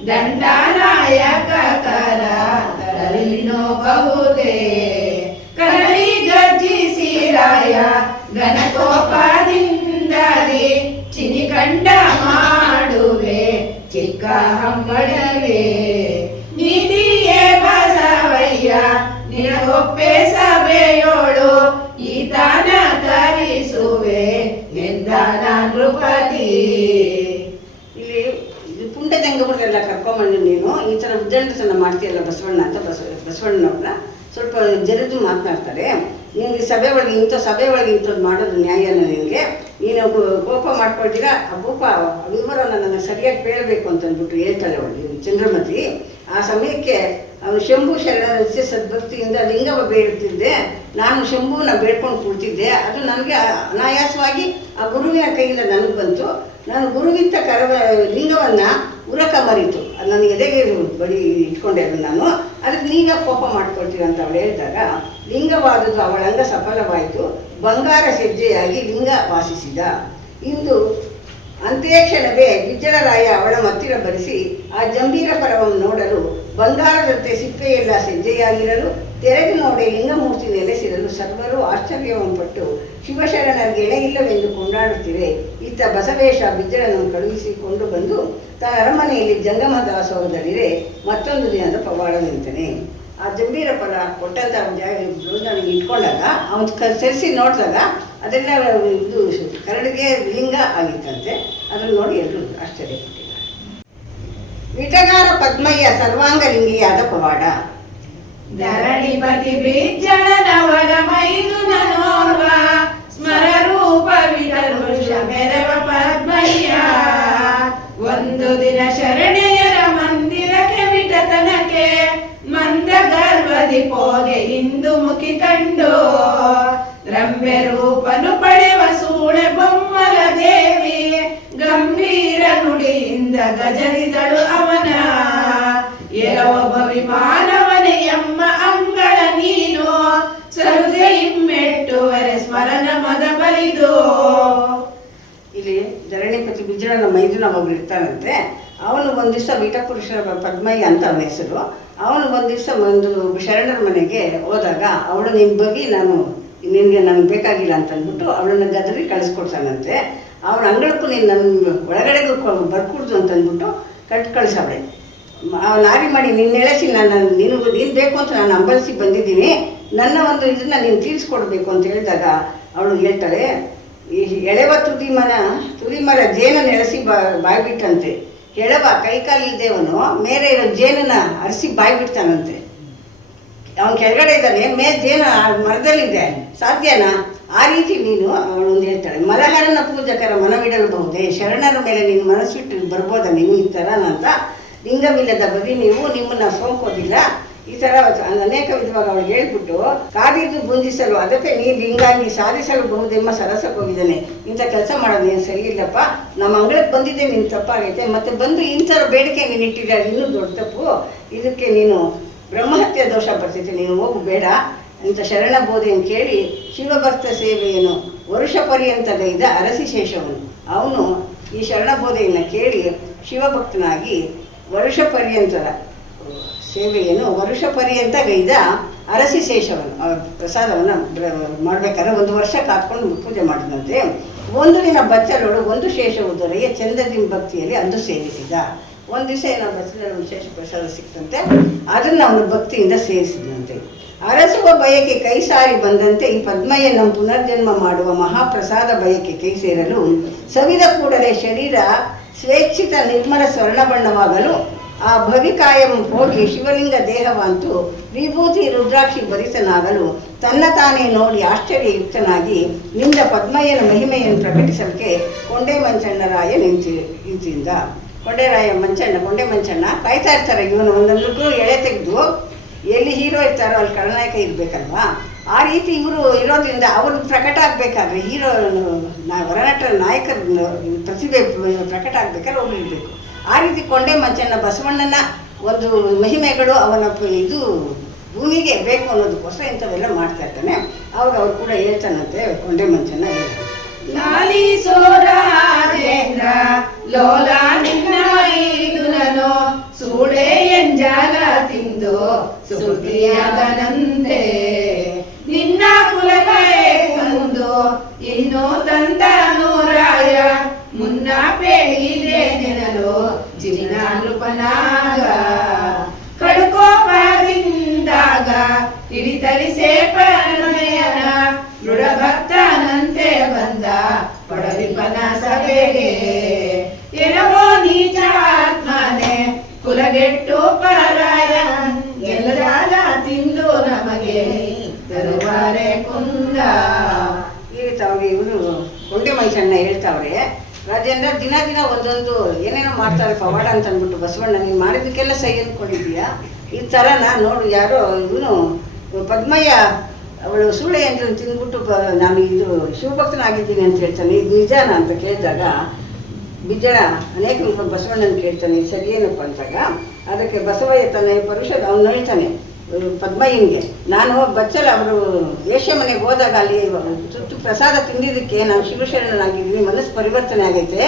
ದಂಡನಾಯಕ ಕರಲಿನೋ ಬಹುದೇ ಕರಳಿ ಗರ್ಜಿಸಿ ರಾಯ ಘನಕೋಪದಿಂದರಿ ಚಿನಿಕಂಡ ಮಾಡುವೆ ಚಿಕ್ಕ ಹಂಬಳವೇ ನೀತಿಯೇ ಬಸವಯ್ಯ ನಿನಗೊಪ್ಪೆ ಸಭೆಯೋಳು ಈತನ ತರಿಸುವೆ ಎಂದಾನ ನೃಪತಿ. ಇಲ್ಲಿ ಇದು ಪುಂಡ ಜಂಗಮರೆಲ್ಲ ಕರ್ಕೊಂಬಂದು ನೀನು ಈ ಥರ ವಿದ್ಯಾರ್ಥನ ಮಾಡ್ತೀಯಲ್ಲ ಬಸವಣ್ಣ ಅಂತ ಬಸವಣ್ಣನವ್ರನ್ನ ಸ್ವಲ್ಪ ಜರಿದು ಮಾತನಾಡ್ತಾರೆ. ನಿನಗೆ ಸಭೆ ಒಳಗೆ ಇಂಥದ್ದು ಮಾಡೋದು ನ್ಯಾಯನ ನಿನಗೆ? ನೀನು ಕೋಪ ಮಾಡ್ಕೊಳ್ತೀರಾ, ಆ ಕೋಪ ವಿವರವನ್ನು ನನಗೆ ಸರಿಯಾಗಿ ಕೇಳಬೇಕು ಅಂತಂದ್ಬಿಟ್ಟು ಹೇಳ್ತಾಳೆ ಅವಳು ಚಂದ್ರಮತಿ. ಆ ಸಮಯಕ್ಕೆ ಅವನು ಶಂಭು ಶರಣ ಸದ್ಭಕ್ತಿಯಿಂದ ಲಿಂಗವ ಬೇಡುತ್ತಿದ್ದೆ. ನಾನು ಶಂಭುವನ್ನ ಬೇಡ್ಕೊಂಡು ಕೂಡ್ತಿದ್ದೆ. ಅದು ನನಗೆ ಅನಾಯಾಸವಾಗಿ ಆ ಗುರುವಿನ ಕೈಯಿಂದ ನನಗೆ ಬಂತು. ನಾನು ಗುರುವಿಂತ ಲಿಂಗವನ್ನು ಉರಕ ಮರಿತು. ಅದು ನನಗೆ ಎದೆಗೆ ಬಡಿ ಇಟ್ಕೊಂಡೆ ಅದನ್ನು ನಾನು. ಅದಕ್ಕೆ ನೀಗ ಕೋಪ ಮಾಡ್ಕೊಳ್ತೀವಿ ಅಂತ ಅವಳು ಹೇಳಿದಾಗ ಲಿಂಗವಾದದ್ದು ಅವಳಂಗ ಸಫಲವಾಯಿತು. ಬಂಗಾರ ಸಜ್ಜೆಯಾಗಿ ಲಿಂಗ ವಾಸಿಸಿದ. ಇಂದು ಅಂತೇಕ್ಷಣವೇ ಬಿಜ್ಜಳರಾಯ ಅವಳ ಮತ್ತಿರ ಬರೆಸಿ ಆ ಜಂಬೀರ ಫಲವನ್ನು ನೋಡಲು ಬಂಗಾರದಂತೆ ಸಿಪ್ಪೆಯೆಲ್ಲ ಸಜ್ಜೆಯಾಗಿರಲು ತೆರೆದು ನೋಡಿ ಲಿಂಗಮೂರ್ತಿ ನೆಲೆಸಿರಲು ಸರ್ವರು ಆಶ್ಚರ್ಯವನ್ನು ಪಟ್ಟು ಶಿವಶರಣರಿಗೆ ಎಣೆಯಿಲ್ಲವೆಂದು ಕೊಂಡಾಡುತ್ತಿರೆ. ಇತ್ತ ಬಸವೇಶ ಬಿಜ್ಜಳನ್ನು ಕಳುಹಿಸಿಕೊಂಡು ಬಂದು ತನ್ನ ಅರಮನೆಯಲ್ಲಿ ಜಂಗಮ ದಾಸೋಹದಲ್ಲಿರೆ ಮತ್ತೊಂದು ದಿನದ ಪವಾಡ ನಿಂತನೆ. ಆ ಜಂಬೀರ ಫಲ ಕೊಟ್ಟಂಥ ನನಗೆ ಇಟ್ಕೊಂಡಾಗ ಅವನು ಸರಿಸಿ ನೋಡಿದಾಗ ಅದೆಲ್ಲ ಇದು ಕರಡಿಗೆ ಲಿಂಗ ಆಗಿತ್ತಂತೆ. ಅದನ್ನು ನೋಡಿ ಎಲ್ಲರೂ ಆಶ್ಚರ್ಯಪಟ್ಟಿದ್ದಾರೆ. ವಿಟಗಾರ ಪದ್ಮಯ್ಯ ಸರ್ವಾಂಗಲಿಂಗಿಯಾದ ಪವಾಡ. ಧರಣಿಪತಿ ಬಿಜ್ಜಳನವರ ಮೈದುನನೋರ್ವ ಸ್ಮರ ರೂಪ ವಿಠಲುಷ ಮೆರವ ಪದ್ಮಯ್ಯ. ಒಂದು ದಿನ ಶರಣೆಯರ ಮಂದಿರಕ್ಕೆ ವಿಟತನಕ್ಕೆ ಮಂದ ಗರ್ಭದಿ ಪೋಗೆ ಇಂದು ಮುಖಿ ಕಂಡು ರಂಬೆ ರೂಪನು ಪಡೆವ ಸೂಳೆ ಬೊಮ್ಮಲ ದೇವಿ ಗಂಭೀರ ನುಡಿಯಿಂದ ಗಜರಿದಳು ಅವನ. ಎರವೊಬ್ಬ ವಿಮಾನವನೇ ಎಮ್ಮ ಅಂಗಳ ನೀನು ಸರುದೆ ಇಮ್ಮೆಟ್ಟುವರೆ ಸ್ಮರಣ ಮದ ಬಲಿದು. ಇಲ್ಲಿ ಧರಣಿಪತಿ ಬಿಜ್ಜಳನ ಮೈದುನ ಒಬ್ರು ಇರ್ತಾನಂತೆ. ಅವನು ಒಂದು ದಿವಸ ವೀರಪುರುಷರ ಪದ್ಮಯ್ಯ ಅಂತ ಅವನ ಹೆಸರು. ಅವನು ಒಂದು ದಿವಸ ಒಂದು ಶರಣರ ಮನೆಗೆ ಹೋದಾಗ ಅವಳು ನಿನ್ನ ಬಗ್ಗೆ ನಿನಗೆ ನನಗೆ ಬೇಕಾಗಿಲ್ಲ ಅಂತ ಅಂದ್ಬಿಟ್ಟು ಅವಳನ್ನು ಗದರಿ ಕಳಿಸ್ಕೊಡ್ತಾನಂತೆ. ಅವನ ಅಂಗಳಕ್ಕೂ ನೀನು ನನ್ನ ಒಳಗಡೆಗೂ ಬರ್ಕೂಡ್ದು ಅಂತಂದ್ಬಿಟ್ಟು ಕಳಿಸವಳೆ. ನಾರಿ ಮಾಡಿ ನಿನ್ನ ಎಳೆಸಿ ನೀನು ಬೇಕು ಅಂತ ನಾನು ಅಂಬಲಿಸಿ ಬಂದಿದ್ದೀನಿ, ನನ್ನ ಒಂದು ಇದನ್ನು ನೀನು ತೀರಿಸ್ಕೊಡ್ಬೇಕು ಅಂತ ಹೇಳಿದಾಗ ಅವಳು ಹೇಳ್ತಾಳೆ, ಈ ಎಳೆವ ತುದಿ ಮರ ಜೇನನ್ನು ಎಳೆಸಿ ಬಾಯ್ಬಿಟ್ಟಂತೆ, ಎಳೆವ ಕೈಕಾಲಿಲ್ದೇವನು ಮೇಲೆ ಇರೋ ಜೇನನ್ನು ಅರಸಿ ಬಾಯ್ಬಿಡ್ತಾನಂತೆ. ಅವನು ಕೆಳಗಡೆ ಇದ್ದಾನೆ, ಮೇಲೆ ಜೇನು ಮರದಲ್ಲಿದೆ, ಸಾಧ್ಯನಾ? ಆ ರೀತಿ ನೀನು ಅವಳೊಂದು ಹೇಳ್ತಾಳೆ, ಮಲಹರನ ಪೂಜಕರ ಮನವಿಡಲಬಹುದೇ, ಶರಣರ ಮೇಲೆ ನೀನು ಮನಸ್ಸಿಟ್ಟು ಬರ್ಬೋದಾ ನೀವು ಈ ಥರನಂತ. ಲಿಂಗವಿಲ್ಲದ ಬದಿ ನೀವು ನಿಮ್ಮನ್ನು ಸೋಂಕೋದಿಲ್ಲ, ಈ ಥರ ಅನೇಕ ವಿಧವಾಗಿ ಅವಳು ಹೇಳ್ಬಿಟ್ಟು ಕಾದಿದ್ದು ಬುಂಜಿಸಲು ಅದಕ್ಕೆ ನೀ ಸಾಧಿಸಲು ಬಹುದೆಂಬ ಸರಸಕ್ಕೆ ಹೋಗಿದ್ದಾನೆ. ಇಂಥ ಕೆಲಸ ಮಾಡೋದು ಏನು ಸರಿ ಇಲ್ಲಪ್ಪ, ನಮ್ಮ ಅಂಗಳಕ್ಕೆ ಬಂದಿದ್ದೆ ನೀನು ತಪ್ಪಾಗೈತೆ, ಮತ್ತು ಬಂದು ಇಂಥ ಬೇಡಿಕೆ ನೀನು ಇಟ್ಟಿದ್ದಾರೆ, ಇನ್ನೂ ದೊಡ್ಡ ತಪ್ಪು, ಇದಕ್ಕೆ ನೀನು ಬ್ರಹ್ಮಹತ್ಯೆ ದೋಷ ಬರ್ತೈತೆ, ನೀನು ಹೋಗು ಬೇಡ ಇಂಥ ಶರಣ ಬೋಧೆಯನ್ನು ಕೇಳಿ ಶಿವಭಕ್ತ ಸೇವೆಯನ್ನು ವರುಷ ಪರ್ಯಂತ ಗೈದ ಅರಸಿ ಶೇಷವನು. ಅವನು ಈ ಶರಣ ಬೋಧೆಯನ್ನು ಕೇಳಿ ಶಿವಭಕ್ತನಾಗಿ ವರುಷ ಪರ್ಯಂತರ ಸೇವೆಯನ್ನು ವರುಷ ಪರ್ಯಂತ ಗೈದ ಅರಸಿ ಶೇಷವನು. ಪ್ರಸಾದವನ್ನು ಮಾಡಬೇಕಾದ್ರೆ 1 ವರ್ಷ ಕಾತ್ಕೊಂಡು ಪೂಜೆ ಮಾಡಿದಂತೆ. ಒಂದು ದಿನ ಬಚ್ಚಲೋಡು ಒಂದು ಶೇಷವು ದೊರೆಯ ಚಂದದಿನ ಭಕ್ತಿಯಲ್ಲಿ ಅಂದು ಸೇವಿಸಿದ. ಒಂದು ದಿವಸ ಏನೋ ಬಚ್ಚಲೋಡು ವಿಶೇಷ ಪ್ರಸಾದ ಸಿಕ್ತಂತೆ, ಅದನ್ನು ಅವನು ಭಕ್ತಿಯಿಂದ ಸೇರಿಸಿದಂತೆ. ಅರಸುವ ಬಯಕೆ ಕೈ ಸಾರಿ ಬಂದಂತೆ ಈ ಪದ್ಮಯ್ಯ ನಮ್ಮ ಪುನರ್ಜನ್ಮ ಮಾಡುವ ಮಹಾಪ್ರಸಾದ ಬಯಕೆ ಕೈ ಸೇರಲು ಸವಿದ ಕೂಡಲೇ ಶರೀರ ಸ್ವೇಚ್ಛಿತ ನಿರ್ಮಲ ಸ್ವರ್ಣ ಬಣ್ಣವಾಗಲು ಆ ಭವಿಕಾಯಂ ಹೋಗಿ ಶಿವಲಿಂಗ ದೇಹವಂತೂ ವಿಭೂತಿ ರುದ್ರಾಕ್ಷಿ ಭರಿತನಾಗಲು ತನ್ನ ತಾನೇ ನೋಡಿ ಆಶ್ಚರ್ಯಯುಕ್ತನಾಗಿ ನಿಂದ ಪದ್ಮಯ್ಯನ ಮಹಿಮೆಯನ್ನು ಪ್ರಕಟಿಸಲಿಕ್ಕೆ ಕೊಂಡೆ ಮಂಚಣ್ಣರಾಯ ನಿಂತಿದ್ದ. ಕೊಂಡೆ ಮಂಚಣ್ಣ ಕಾಯ್ತಾ ಇರ್ತಾರೆ, ಇವನು ಒಂದೊಂದು ಎಳೆ ತೆಗೆದು ಎಲ್ಲಿ ಹೀರೋ ಇರ್ತಾರೋ ಅಲ್ಲಿ ಖಳನಾಯಕ ಇರಬೇಕಲ್ವಾ. ಆ ರೀತಿ ಇವರು ಇರೋದ್ರಿಂದ ಅವರು ಪ್ರಕಟ ಆಗಬೇಕಾದ್ರೆ ವರನಟರ ನಾಯಕರ ಪ್ರತಿಭೆ ಪ್ರಕಟ ಆಗ್ಬೇಕಾದ್ರೆ ಒಬ್ರು ಇರಬೇಕು. ಆ ರೀತಿ ಕೊಂಡೆ ಮಂಚಣ್ಣ ಬಸವಣ್ಣನ ಒಂದು ಮಹಿಮೆಗಳು ಅವನ ಇದು ಭೂಮಿಗೆ ಬೇಕು ಅನ್ನೋದಕ್ಕೋಸ್ಕರ ಇಂಥವೆಲ್ಲ ಮಾಡ್ತಾ ಇರ್ತಾನೆ. ಅವ್ರು ಕೂಡ ಹೇಳ್ತಾನಂತೆ ಕೊಂಡೆ ಮಂಚಣ್ಣ ಸೂಳೆ ಎಂಜಾಲ ತಿಂದು ಸುದ್ದಿಯಾದನಂತೆ ನಿನ್ನ ಕುಲಗೇ ಮುಂದು ಇನ್ನು ತಂದ ನೂರಾಯ ಮುನ್ನ ಪೇಳಿದೆ ನೆನಲು ಚಿನ್ನ ನೃಪನಾಗ ಕಡುಕೋಪದಿಂದಾಗ ಹಿಡಿತರಿಸೇ ಪರಮೆಯನ ದೃಢಭಕ್ತನಂತೆ ಬಂದ ಪಡಲಿಪನ ಸಭೆಗೆ ಏನವೋ ನೀಚಾತ್ಮನೆ ಕುಲಗೆಟ್ಟು ಪರಾಯ ಎಲ್ಲರಾಲ ತಿಂದು ನಮಗೆ ತರುವಾರೆ ಕುಂದ. ಈ ರೀತಿ ಇವರು ಕೊಂಡೆ ಮಂಚಣ್ಣ ಹೇಳ್ತಾವ್ರೆ, ರಾಜೇಂದ್ರ ದಿನ ಒಂದೊಂದು ಏನೇನೋ ಮಾಡ್ತಾರೆ ಪವಾಡ ಅಂತ ಅಂದ್ಬಿಟ್ಟು ಬಸವಣ್ಣ ನೀನು ಮಾಡಿದ್ದಕ್ಕೆಲ್ಲ ಸೈ ಅಂದ್ಕೊಂಡಿದ್ದೀಯಾ, ಈ ಥರನ ನೋಡು ಯಾರೋ ಇವನು ಪದ್ಮಯ್ಯ ಅವಳು ಸೂಳೆ ಅಂತ ತಿಂದ್ಬಿಟ್ಟು ನಾನು ಇದು ಶಿವಭಕ್ತನಾಗಿದ್ದೀನಿ ಅಂತ ಹೇಳ್ತಾನೆ, ಇದು ನಿಜಾನ ಅಂತ ಕೇಳಿದಾಗ ಬಿಜ್ಜಳ ಅನೇಕ ಬಸವಣ್ಣನ ಕೇಳ್ತಾನೆ ಇದು ಸರಿಯೇನಪ್ಪ ಅಂತಾಗ ಅದಕ್ಕೆ ಬಸವಯ್ಯ ತನ್ನ ಪರುಷದ ಅವನು ಹೇಳ್ತಾನೆ ಪದ್ಮಯ್ಯನಿಗೆ, ನಾನು ಬಚ್ಚಲ ಅವರು ವೇಶ್ಯ ಮನೆಗೆ ಹೋದಾಗ ಅಲ್ಲಿ ತುತ್ತು ಪ್ರಸಾದ ತಿಂದಿದ್ದಕ್ಕೆ ನಾನು ಶಿವಶರಣನಾಗಿದ್ದೀನಿ, ಮನಸ್ಸು ಪರಿವರ್ತನೆ ಆಗೈತೆ,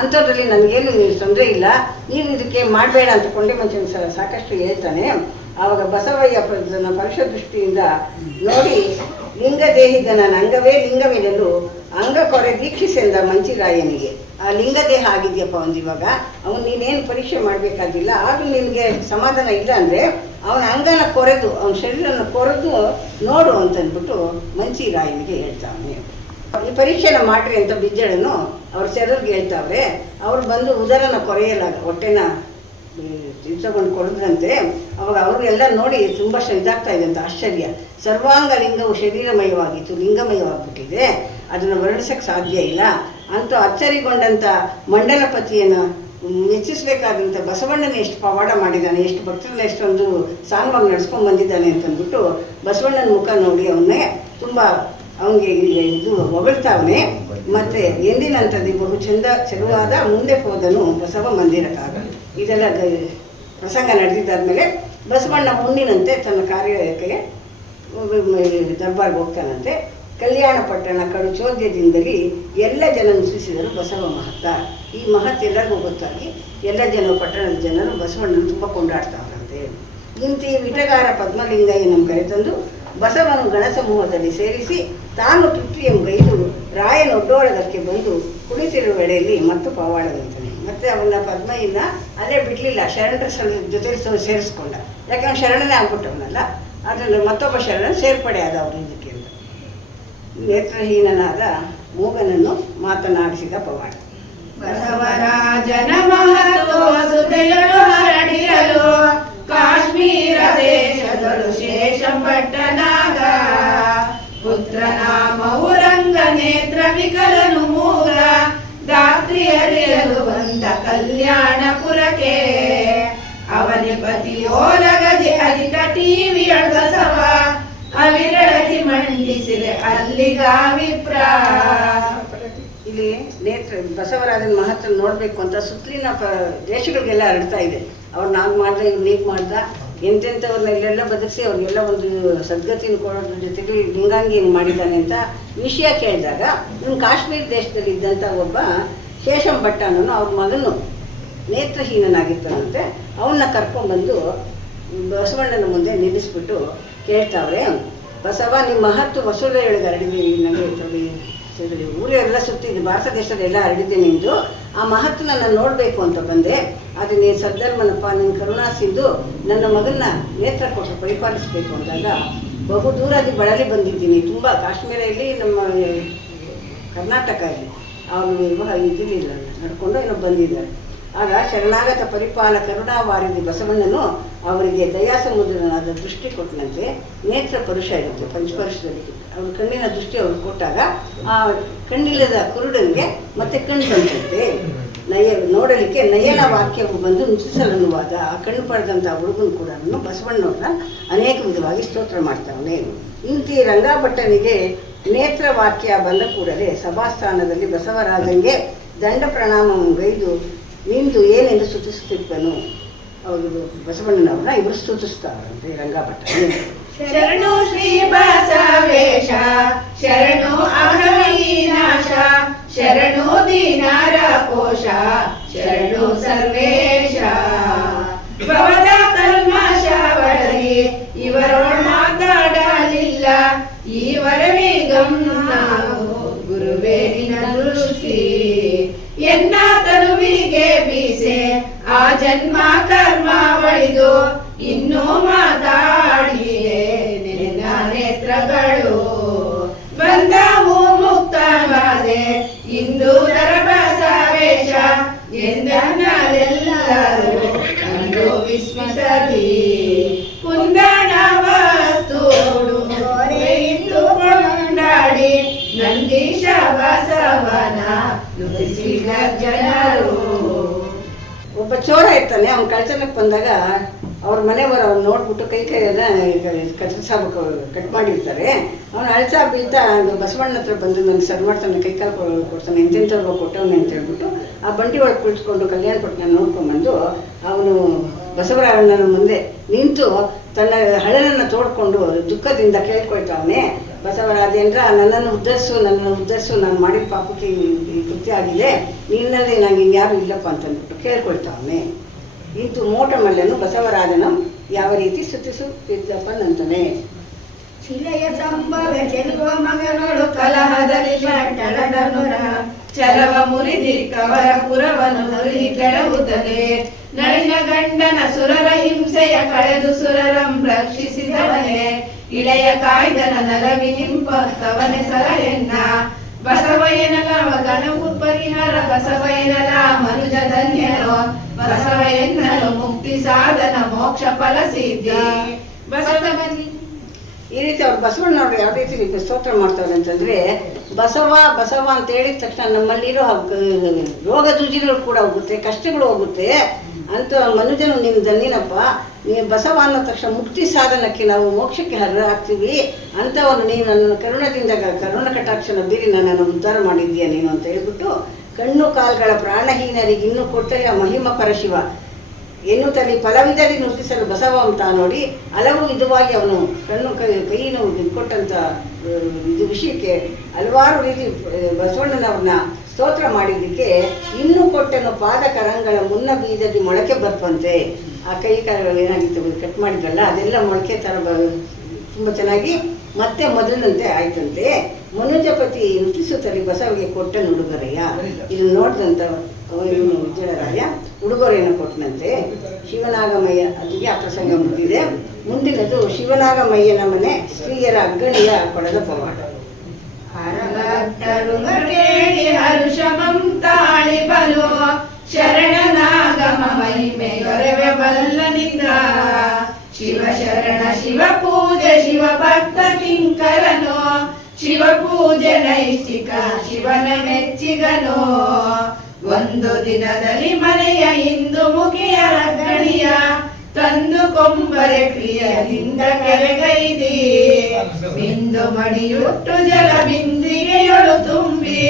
ಅಂಥದ್ರಲ್ಲಿ ನನಗೇನು ತೊಂದರೆ ಇಲ್ಲ, ನೀನು ಇದಕ್ಕೆ ಮಾಡಬೇಡ ಅಂತ ಕೊಂಡೆ ಮಂಚನ ಸಾಕಷ್ಟು ಹೇಳ್ತಾನೆ. ಆವಾಗ ಬಸವಯ್ಯ ಪರುಷ ದೃಷ್ಟಿಯಿಂದ ನೋಡಿ ಲಿಂಗದೇಹಿಗನ ಅಂಗವೇ ಲಿಂಗವಿರಲು ಅಂಗ ಕೊರೆ ದೀಕ್ಷಿಸೆಂದ ಮಂಚಿರಾಯನಿಗೆ. ಆ ಲಿಂಗದೇಹ ಆಗಿದೆಯಪ್ಪ ಒಂದು ಇವಾಗ, ಅವನು ನೀನೇನು ಪರೀಕ್ಷೆ ಮಾಡಬೇಕಾಗಿಲ್ಲ, ಆದರೂ ನಿನಗೆ ಸಮಾಧಾನ ಇಲ್ಲ ಅಂದರೆ ಅವನ ಅಂಗನ ಕೊರೆದು ಅವನ ಶರೀರನ ಕೊರೆದು ನೋಡು ಅಂತಂದ್ಬಿಟ್ಟು ಮಂಚಿರಾಯನಿಗೆ ಹೇಳ್ತಾವನೆ. ಈ ಪರೀಕ್ಷೆನ ಮಾಡ್ರಿ ಅಂತ ಬಿಜ್ಜಳನು ಅವ್ರ ಶರೀರಿಗೆ ಹೇಳ್ತಾವ್ರೆ. ಅವ್ರು ಬಂದು ಉದರನ ಕೊರೆಯಲಾಗ ಹೊಟ್ಟೆನ ತಗೊಂಡು ಕೊಡಿದ್ರಂತೆ. ಅವಾಗ ಅವರು ಎಲ್ಲ ನೋಡಿ ತುಂಬ ಇದಾಗ್ತಾ ಇದೆ ಅಂತ ಆಶ್ಚರ್ಯ. ಸರ್ವಾಂಗ ಲಿಂಗವು ಶರೀರಮಯವಾಗಿತ್ತು, ಲಿಂಗಮಯವಾಗಿಬಿಟ್ಟಿದೆ, ಅದನ್ನು ವರ್ಣಿಸಕ್ಕೆ ಸಾಧ್ಯ ಇಲ್ಲ ಅಂತೂ ಅಚ್ಚರಿಗೊಂಡಂಥ ಮಂಡಲಪತಿಯನ್ನು ಮೆಚ್ಚಿಸ್ಬೇಕಾದಂಥ ಬಸವಣ್ಣನ ಎಷ್ಟು ಪವಾಡ ಮಾಡಿದ್ದಾನೆ, ಎಷ್ಟು ಭಕ್ತರನ್ನ ಎಷ್ಟೊಂದು ಸಾಂಗವಾಗಿ ನಡೆಸ್ಕೊಂಡು ಬಂದಿದ್ದಾನೆ ಅಂತಂದ್ಬಿಟ್ಟು ಬಸವಣ್ಣನ ಮುಖ ನೋಡಿ ಅವನ್ನೇ ತುಂಬ ಅವನಿಗೆ ಇದು ಹೊಗಳ್ತಾವನೆ. ಮತ್ತು ಎಂದಿನಂಥದ್ದು ಬಹು ಚೆಲುವಾದ ಮುಂದೆ ಹೋದನು ಬಸವ ಮಂದಿರಕ್ಕಾಗ. ಇದೆಲ್ಲ ಪ್ರಸಂಗ ನಡೆದಿದ್ದಾದ್ಮೇಲೆ ಬಸವಣ್ಣ ಮುಂದಿನಂತೆ ತನ್ನ ಕಾರ್ಯಕ್ಕೆ ದರ್ಬಾರ್ಗೆ ಹೋಗ್ತಾನಂತೆ. ಕಲ್ಯಾಣ ಪಟ್ಟಣ ಕಡು ಚೋದ್ಯದಿಂದಲೇ ಎಲ್ಲ ಜನ ನುಸಿಸಿದರು ಬಸವ ಮಹತ್ತ. ಈ ಮಹತ್ ಎಲ್ಲರಿಗೂ ಗೊತ್ತಾಗಿ ಎಲ್ಲ ಜನರು ಪಟ್ಟಣದ ಜನರು ಬಸವಣ್ಣನ ತುಂಬ ಕೊಂಡಾಡ್ತಾವ್ರಂತೆ. ಇಂತಿ ವಿಟಗಾರ ಪದ್ಮಲಿಂಗಯ್ಯನನ್ನು ಕರೆತಂದು ಬಸವನು ಗಣಸಮೂಹದಲ್ಲಿ ಸೇರಿಸಿ ತಾನು ತುಟ್ಟಿಯಂಗೈದು ರಾಯನೊಡ್ಡೋಳದಕ್ಕೆ ಬಂದು ಕುಳಿತಿರುವ ವೇಳೆಯಲ್ಲಿ ಮತ್ತು ಪವಾಡದಂತಾನೆ. ಮತ್ತೆ ಅವನ ಪದ್ಮಯ್ಯನ ಅಲ್ಲೇ ಬಿಡಲಿಲ್ಲ, ಶರಣರ ಜೊತೆ ಸೇರಿಸ್ಕೊಂಡ. ಯಾಕಂದ್ರೆ ಶರಣನೇ ಆಗ್ಬಿಟ್ಟವನಲ್ಲ, ಅದರಲ್ಲಿ ಮತ್ತೊಬ್ಬ ಶರಣ ಸೇರ್ಪಡೆ ಆದ ಅವರು ಇದಕ್ಕೆ ಅಂತ. ನೇತ್ರಹೀನನಾದ ಮೂಗನನ್ನು ಮಾತನಾಡಿಸಿದ ಪವಾಡ. ಬಸವರಾಜನ ಮಹತ್ವ ಸುದೆಯಳು ಹರಡಿರಲು ಕಾಶ್ಮೀರ ದೇಶದಳು ಶೇಷಂಭಟ್ಟನಾಗ ಪುತ್ರ ನಾಮವು ರಂಗ ನೇತ್ರ ವಿಕಲನು ಮೂಗ ದಾತ್ರಿ ಅರಿಯಲು ಬಂದ ಕಲ್ಯಾಣಪುರಕ್ಕೆ ಅವನಿ ಪತಿಯೋಲಗದಿ ಅಧಿಕ ಟಿವಿಯೊಳ ಬಸವ ಅವಿರಳದಿ ಮಂಡಿಸಿದೆ ಅಲ್ಲಿಗಾವಿಪ್ರ. ಇಲ್ಲಿ ನೇತ್ರ ಬಸವರಾಜನ ಮಹತ್ವ ನೋಡಬೇಕು ಅಂತ ಸುತ್ತಲಿನ ದೇಶಗಳಿಗೆಲ್ಲ ಹರಡ್ತಾ ಇದೆ. ಅವ್ರು ನಾಲ್ಕು ಮಾಡ್ದ, ಇವ್ರು ನೀರು ಮಾಡ್ದ, ಎಂತೆಂಥವ್ರನ್ನ ಇಲ್ಲೆಲ್ಲ ಬದುಕಿಸಿ ಅವ್ರಿಗೆಲ್ಲ ಒಂದು ಸದ್ಗತಿನ ಕೊಡೋದ್ರ ಜೊತೆಗೆ ಲಿಂಗಾಂಗಿಯನ್ನು ಮಾಡಿದ್ದಾನೆ ಅಂತ ವಿಷಯ ಕೇಳಿದಾಗ ಇವ್ನು ಕಾಶ್ಮೀರ ದೇಶದಲ್ಲಿ ಇದ್ದಂಥ ಒಬ್ಬ ಶೇಷಂಭಟ್ಟ ಅನ್ನೋನು ಅವ್ರ ಮಗನು ನೇತ್ರಹೀನನಾಗಿರ್ತಾನಂತೆ. ಅವನ್ನ ಕರ್ಕೊಂಡ್ಬಂದು ಬಸವಣ್ಣನ ಮುಂದೆ ನಿಲ್ಲಿಸ್ಬಿಟ್ಟು ಕೇಳ್ತಾವ್ರೆ, ಬಸವ ನಿಮ್ಮ ಮಹತ್ವ ವಸೂಲೆಯೊಳಗೆ ಹರಡಿದ್ದೀವಿ, ನನಗೆ ಊರೆಲ್ಲ ಸುತ್ತಿದ್ದು ಭಾರತ ದೇಶದೆಲ್ಲ ಹರಡಿದ್ದೆ ನಿಂದು. ಆ ಮಹತ್ವ ನಾನು ನೋಡಬೇಕು ಅಂತ ಬಂದೆ. ಅದು ನೀನು ಸದ್ಧರ್ಮನಪ್ಪ, ನಿನ್ನ ಕರುಣಾಸಿದ್ದು ನನ್ನ ಮಗನ್ನ ನೇತ್ರ ಕೊಟ್ಟು ಪರಿಪಾಲಿಸಬೇಕು ಅಂದಾಗ ಬಹು ದೂರದಿ ಬಳಲಿ ಬಂದಿದ್ದೀನಿ. ತುಂಬ ಕಾಶ್ಮೀರ ಇಲ್ಲಿ ನಮ್ಮ ಕರ್ನಾಟಕ ಇಲ್ಲಿ ಅವರು ಇದಿರಲಿಲ್ಲ, ನಡ್ಕೊಂಡು ಏನೋ ಬಂದಿದ್ದಾರೆ. ಆಗ ಶರಣಾಗತ ಪರಿಪಾಲ ಕರುಣಾವಾರಿಧಿ ಬಸವಣ್ಣನು ಅವರಿಗೆ ದಯಾಸಮುದ್ರನಾದ ದೃಷ್ಟಿ ಕೊಟ್ಟನಂತೆ. ನೇತ್ರ ಪರುಷ ಇರುತ್ತೆ, ಪಂಚಪರುಷದಲ್ಲಿ ಅವ್ರ ಕಣ್ಣಿನ ದೃಷ್ಟಿ ಅವ್ರಿಗೆ ಕೊಟ್ಟಾಗ ಆ ಕಣ್ಣಿಲ್ಲದ ಕುರುಡನಿಗೆ ಮತ್ತೆ ಕಣ್ಣು ಬಂದಂತೆ. ನೋಡಲಿಕ್ಕೆ ನಯನ ವಾಕ್ಯವು ಬಂದು ನುತಿಸಲನ್ನುವಾದ ಆ ಕಣ್ಣು ಪಡೆದಂಥ ಹುಡುಗನು ಕೂಡ ಬಸವಣ್ಣವ್ರನ್ನ ಅನೇಕ ವಿಧವಾಗಿ ಸ್ತೋತ್ರ ಮಾಡ್ತಾವನೆ. ಇಂತಿ ರಂಗಾಭಟ್ಟನಿಗೆ ನೇತ್ರ ವಾಕ್ಯ ಬಂದ ಕೂಡಲೇ ಸಭಾಸ್ಥಾನದಲ್ಲಿ ಬಸವರಾಜಂಗೆ ದಂಡ ಪ್ರಣಾಮಗೈದು ನಿಂತು ಏನೆಂದು ಸ್ತುತಿಸುತ್ತಿದ್ದನು. ಅವರು ಬಸವಣ್ಣನವ್ರನ್ನ ಇವರು ಸ್ತುತಿಸ್ತಾರಂತೆ ರಂಗಾಭಟ್ಟ. ಶರಣು ಶ್ರೀ ಬಸವೇಶ ಶರಣು ಅಹವೀನಾಶ ಶರಣು ದೀನಾರ ಕೋಶ ಶರಣು ಸರ್ವೇಶ ಭವದ ಕಲ್ಮಶ ಒಳಗೆ ಇವರೊಳ್ ಮಾತಾಡಲಿಲ್ಲ ಈವರೆವಿಗಂ ನಾವು ಗುರುವೇ ನಿನ ದೃಷ್ಟಿ ಎನ್ನ ತನುವಿಗೆ ಬೀಸೆ ಆ ಜನ್ಮ ಕರ್ಮ ಒಳಿದು ಇನ್ನೂ ಮಾತಾಡಿದೆ ನಿನ್ನ ನೇತ್ರಗಳು ಬಂದವು ಮುಕ್ತವಾದೆ ಇಂದು ಬಸವೇಶ ಎಂದೆಲ್ಲರೂ ಕಂಡು ವಿಸ್ಮಿಸಲಿ ಕುಂದಣ ವಸ್ತುಡು ಇಟ್ಟುಕೊಂಡಾಡಿ ನಂದೀಶ ಬಸವನ ನುಡಿಸಿದ ಜನರು. ಒಬ್ಬ ಚೋರ ಇರ್ತಾನೆ, ಅವ್ನು ಕಳ್ತನಕ್ಕೆ ಬಂದಾಗ ಅವ್ರ ಮನೆಯವರು ಅವ್ನು ನೋಡ್ಬಿಟ್ಟು ಕೈಯೆಲ್ಲ ಕತ್ತರಿಸಾಬೇಕು ಕಟ್ ಮಾಡಿರ್ತಾರೆ. ಅವನು ಅಳ್ಸಾ ಬೀಳ್ತಾ ಬಸವಣ್ಣ ಹತ್ರ ಬಂದು ನನಗೆ ಸರ್ ಮಾಡ್ತಾನೆ, ಕೈಕಾಲು ಕೊಡ್ತಾನೆ, ಎಂತೆಂಥವ್ರಿಗೂ ಕೊಟ್ಟವನೆ ಅಂತ ಹೇಳ್ಬಿಟ್ಟು ಆ ಬಂಡಿ ಒಳಗೆ ಕುಳಿತುಕೊಂಡು ಕಲ್ಯಾಣ ಪಟ್ಟಣ ನೋಡ್ಕೊಂಡ್ಬಂದು ಅವನು ಬಸವರಾಜನ ಮುಂದೆ ನಿಂತು ತನ್ನ ಹಳನನ್ನು ತೋಡ್ಕೊಂಡು ದುಃಖದಿಂದ ಕೇಳ್ಕೊಳ್ತಾವನೆ, ಬಸವರಾಜೇಂದ್ರ ನನ್ನನ್ನು ಉದ್ಧರಿಸು, ನಾನು ಮಾಡಿದ ಪಾಪಕ್ಕೆ ಈ ಕೃತ್ಯ ಆಗಿದೆ, ನಿನ್ನಲ್ಲಿ ನಂಗೆ ಇನ್ಯಾರು ಇಲ್ಲಪ್ಪ ಅಂತಂದ್ಬಿಟ್ಟು ಕೇಳ್ಕೊಳ್ತಾವನೆ. ಇಂತು ಮೋಟಮಲ್ಲನು ಬಸವರಾಜನ ಯಾವ ರೀತಿ ಸ್ತುತಿಸುತ್ತಿದ್ದಪ್ಪನಂತಾನೆ. ಶಿಲೆಯ ಸಂಭವ ಚೆಲುವ ಮಗನೋಳು ಕಲಹದಲ್ಲಿ ಪಟ್ಟಣದನುರ ಚಲವ ಮುರಿದಿ ಕವರ ಪುರವನ್ನು ನುರಿ ಕೆಳವುತ್ತದೆ ನಳಿನ ಗಂಡನ ಸುರರ ಹಿಂಸೆಯ ಕಳೆದು ಸುರರಂ ರಕ್ಷಿಸಿದವನೇ ಇಳೆಯ ಕಾಯ್ದನ ನಲವಿ ನಿಂಪವನೆ ಸಲಹೆನ್ನ ಬಸವಯ್ಯನಲ ಗಣವು ಪರಿಹಾರ ಬಸವಯ್ಯನಲ ಮನುಜ ಧನ್ಯರು ಬಸವಯ್ಯನಲು ಮುಕ್ತಿ ಸಾಧನ ಮೋಕ್ಷ ಫಲ ಸಿದ್ಧಿ. ಈ ರೀತಿ ಅವ್ರು ಬಸವಣ್ಣವ್ರು ಯಾವ ರೀತಿ ಸ್ತೋತ್ರ ಮಾಡ್ತಾರೆ ಅಂತಂದರೆ, ಬಸವ ಅಂತ ಹೇಳಿದ ತಕ್ಷಣ ನಮ್ಮಲ್ಲಿರೋ ರೋಗ ರುಜಿನಗಳು ಕೂಡ ಹೋಗುತ್ತೆ, ಕಷ್ಟಗಳು ಹೋಗುತ್ತೆ ಅಂತ ಮನುಜನು ನೀನು ಧನ್ಯನಪ್ಪ, ನೀವು ಬಸವ ಅನ್ನೋ ತಕ್ಷಣ ಮುಕ್ತಿ ಸಾಧನಕ್ಕೆ ನಾವು ಮೋಕ್ಷಕ್ಕೆ ಹರ್ರಾಗ್ತೀವಿ ಅಂಥವನ್ನು ನೀನು ನನ್ನ ಕರುಣದಿಂದ ಕರುಣ ಕಟಾಕ್ಷನ ಬೀರಿ ನನ್ನನ್ನು ಉದ್ಧಾರ ಮಾಡಿದ್ದೀಯ ನೀನು ಅಂತ ಹೇಳ್ಬಿಟ್ಟು ಕಣ್ಣು ಕಾಲುಗಳ ಪ್ರಾಣಹೀನರಿಗೆ ಇನ್ನೂ ಕೊಟ್ಟರೆ ಮಹಿಮ ಪರಶಿವ ಎನ್ನುತ್ತಲ್ಲಿ ಫಲವಿದಲ್ಲಿ ನುಡಿಸಲು ಬಸವ ಅಂತ ನೋಡಿ ಹಲವು ವಿಧವಾಗಿ ಅವನು ಕಣ್ಣು ಕೈಯನ್ನು ಕೊಟ್ಟಂಥ ಇದು ವಿಷಯಕ್ಕೆ ಹಲವಾರು ರೀತಿ ಬಸವಣ್ಣನವ್ರನ್ನ ಸ್ತೋತ್ರ ಮಾಡಿದ್ದಕ್ಕೆ ಇನ್ನು ಕೊಟ್ಟನು ಪಾದ ಕರಂಗಳ ಮುನ್ನ ಬೀಜದಿ ಮೊಳಕೆ ಬರ್ತವಂತೆ. ಆ ಕೈ ಏನಾಗಿತ್ತು ಕಟ್ ಮಾಡಿದ್ರಲ್ಲ ಅದೆಲ್ಲ ಮೊಳಕೆ ಥರ ತುಂಬ ಚೆನ್ನಾಗಿ ಮತ್ತೆ ಮೊದಲಿನಂತೆ ಆಯ್ತಂತೆ. ಮನುಜಪತಿ ನುತಿಸುತ್ತಲಿ ಬಸವಿಗೆ ಕೊಟ್ಟ ಉಡುಗೊರೆಯ. ಇದು ನೋಡಿದಂಥ ಇವನು ವಿಜಯರಾಯ ಉಡುಗೊರೆಯನ್ನು ಕೊಟ್ಟನಂತೆ. ಶಿವನಾಗಮಯ್ಯ ಅಲ್ಲಿಗೆ ಆ ಪ್ರಸಂಗ ಮುಗಿದಿದೆ. ಮುಂದಿನದು ಶಿವನಾಗಮಯ್ಯನ ಮನೆ ಸ್ತ್ರೀಯರ ಅಗ್ಗಣಿಯ ಕೊಡದ ಪವಾಡ. ಹರುಷಮಂ ತಾಳಿ ಬಲು ಶರಣನಾಗಮ ಮಹಿಮೆಯೊರವೆ ಬಲ್ಲನಿಂದ ಶಿವ ಶರಣ ಶಿವ ಪೂಜೆ ಶಿವ ಭಕ್ತ ಕಿಂಕರನೋ ಶಿವ ಪೂಜೆ ನೈಷ್ಠಿಕ ಶಿವನ ಮೆಚ್ಚಿಗನೋ. ಒಂದು ದಿನದಲ್ಲಿ ಮನೆಯ ಹಿಂದು ಮುಖಿಯ ಅಗ್ಗಣಿಯ ತಂದು ಕೊಂಬರೆ ಪ್ರಿಯದಿಂದ ಕರೆಗೈದಿ ಬಿಂದು ಮಡಿಯುಟ್ಟು ಜಲ ಬಿಂದಿಗೆಯೊಳು ತುಂಬಿ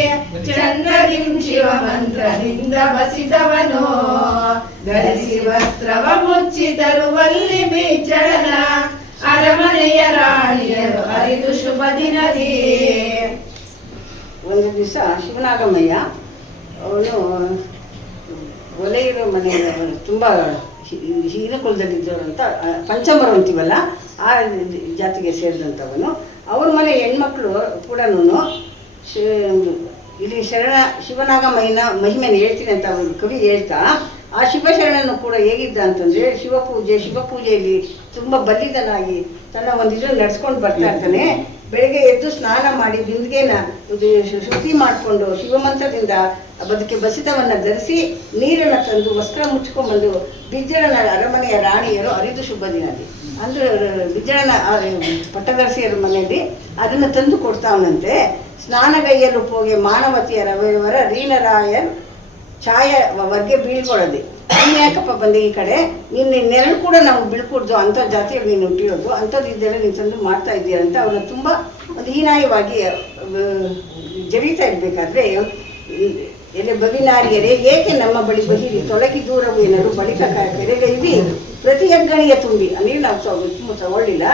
ಚಂದ್ರದಿಂ ಶಿವ ಮಂತ್ರದಿಂದ ಬಸಿದವನು. ಧರಿಸಿ ವಸ್ತ್ರವ ಮುಚ್ಚಿ ತರುವಲ್ಲಿ ಬೀಚಳನ ಅರಮನೆಯ ರಾಣಿಯರು ಹರಿದು ಶುಭ ದಿನದಿ. ಒಂದು ದಿವಸ ಶಿವನಾಗಮಯ್ಯ ಅವನು ಒಲೆ ಇರೋ ಮನೆಯಲ್ಲಿ ತುಂಬ ಹೀನ ಕುಲದಲ್ಲಿದ್ದವರು ಅಂತ ಪಂಚಮರು ಅಂತೀವಲ್ಲ ಆ ಜಾತಿಗೆ ಸೇರಿದಂಥವನು. ಅವ್ರ ಮನೆ ಹೆಣ್ಮಕ್ಳು ಕೂಡ ಇಲ್ಲಿ ಶಿವನಾಗಮಯ್ಯನ ಮಹಿಮೆನ ಹೇಳ್ತೀನಿ ಅಂತ ಅವರು ಕವಿ ಹೇಳ್ತಾ, ಆ ಶಿವಶರಣನು ಕೂಡ ಹೇಗಿದ್ದ ಅಂತಂದರೆ ಶಿವಪೂಜೆಯಲ್ಲಿ ತುಂಬ ಬಲ್ಲಿದನಾಗಿ ತನ್ನ ಒಂದು ಇದನ್ನು ನಡ್ಸ್ಕೊಂಡು ಬರ್ತಾ ಇರ್ತಾನೆ. ಬೆಳಗ್ಗೆ ಎದ್ದು ಸ್ನಾನ ಮಾಡಿ ಬಿಂದಿಗೆನ ಶುದ್ಧಿ ಮಾಡಿಕೊಂಡು ಶಿವಮಂತ್ರದಿಂದ ಬದುಕಿ ಬಸಿತವನ್ನು ಧರಿಸಿ ನೀರನ್ನು ತಂದು ವಸ್ತ್ರ ಮುಚ್ಕೊಂಡ್ಬಂದು ಬಿಜ್ಜಳನ ಅರಮನೆಯ ರಾಣಿಯರು ಹರಿದು ಶುಭ ದಿನದಿ ಅಂದರೆ ಬಿಜ್ಜಳನ ಪಟ್ಟದರ್ಶಿಯರ ಮನೆಯಲ್ಲಿ ಅದನ್ನು ತಂದು ಕೊಡ್ತಾವನಂತೆ. ಸ್ನಾನಗೈಯಲು ಹೋಗಿ ಮಾನವತಿಯರ ರವಿಯವರ ರೀನರಾಯರ್ ಛಾಯ ವರ್ಗೆ ಬೀಳ್ಕೊಡೋದು. ನೀನು ಯಾಕಪ್ಪ ಬಂದೆ ಈ ಕಡೆ, ನಿನ್ನ ನೆರಳು ಕೂಡ ನಾವು ಬೀಳ್ಕೊಡ್ದು ಅಂಥ ಜಾತಿಯಲ್ಲಿ ನೀನು ಹುಟ್ಟಿರೋದು, ಅಂಥದ್ದು ಇದೆಲ್ಲ ನೀನು ತಂದು ಮಾಡ್ತಾ ಇದ್ದೀಯ ಅಂತ ಅವನು ತುಂಬ ಒಂದು ಹೀನಾಯವಾಗಿ ಜರೀತಾ ಇರಬೇಕಾದ್ರೆ, ಎಲೆ ಬವಿನಾರಿಯರೇ ಏಕೆ ನಮ್ಮ ಬಳಿ ಬಹಿರಿ ತೊಲಗಿ ದೂರವು ಏನಾರು ಬಳಿಕ ಕೆರೆಗೈದಿ ಪ್ರತಿ ಅಗ್ಗಣಿಯ ತುಂಬಿ ನೀರು ನಾವು ತಗೊಳ್ಳಿಲ್ಲ.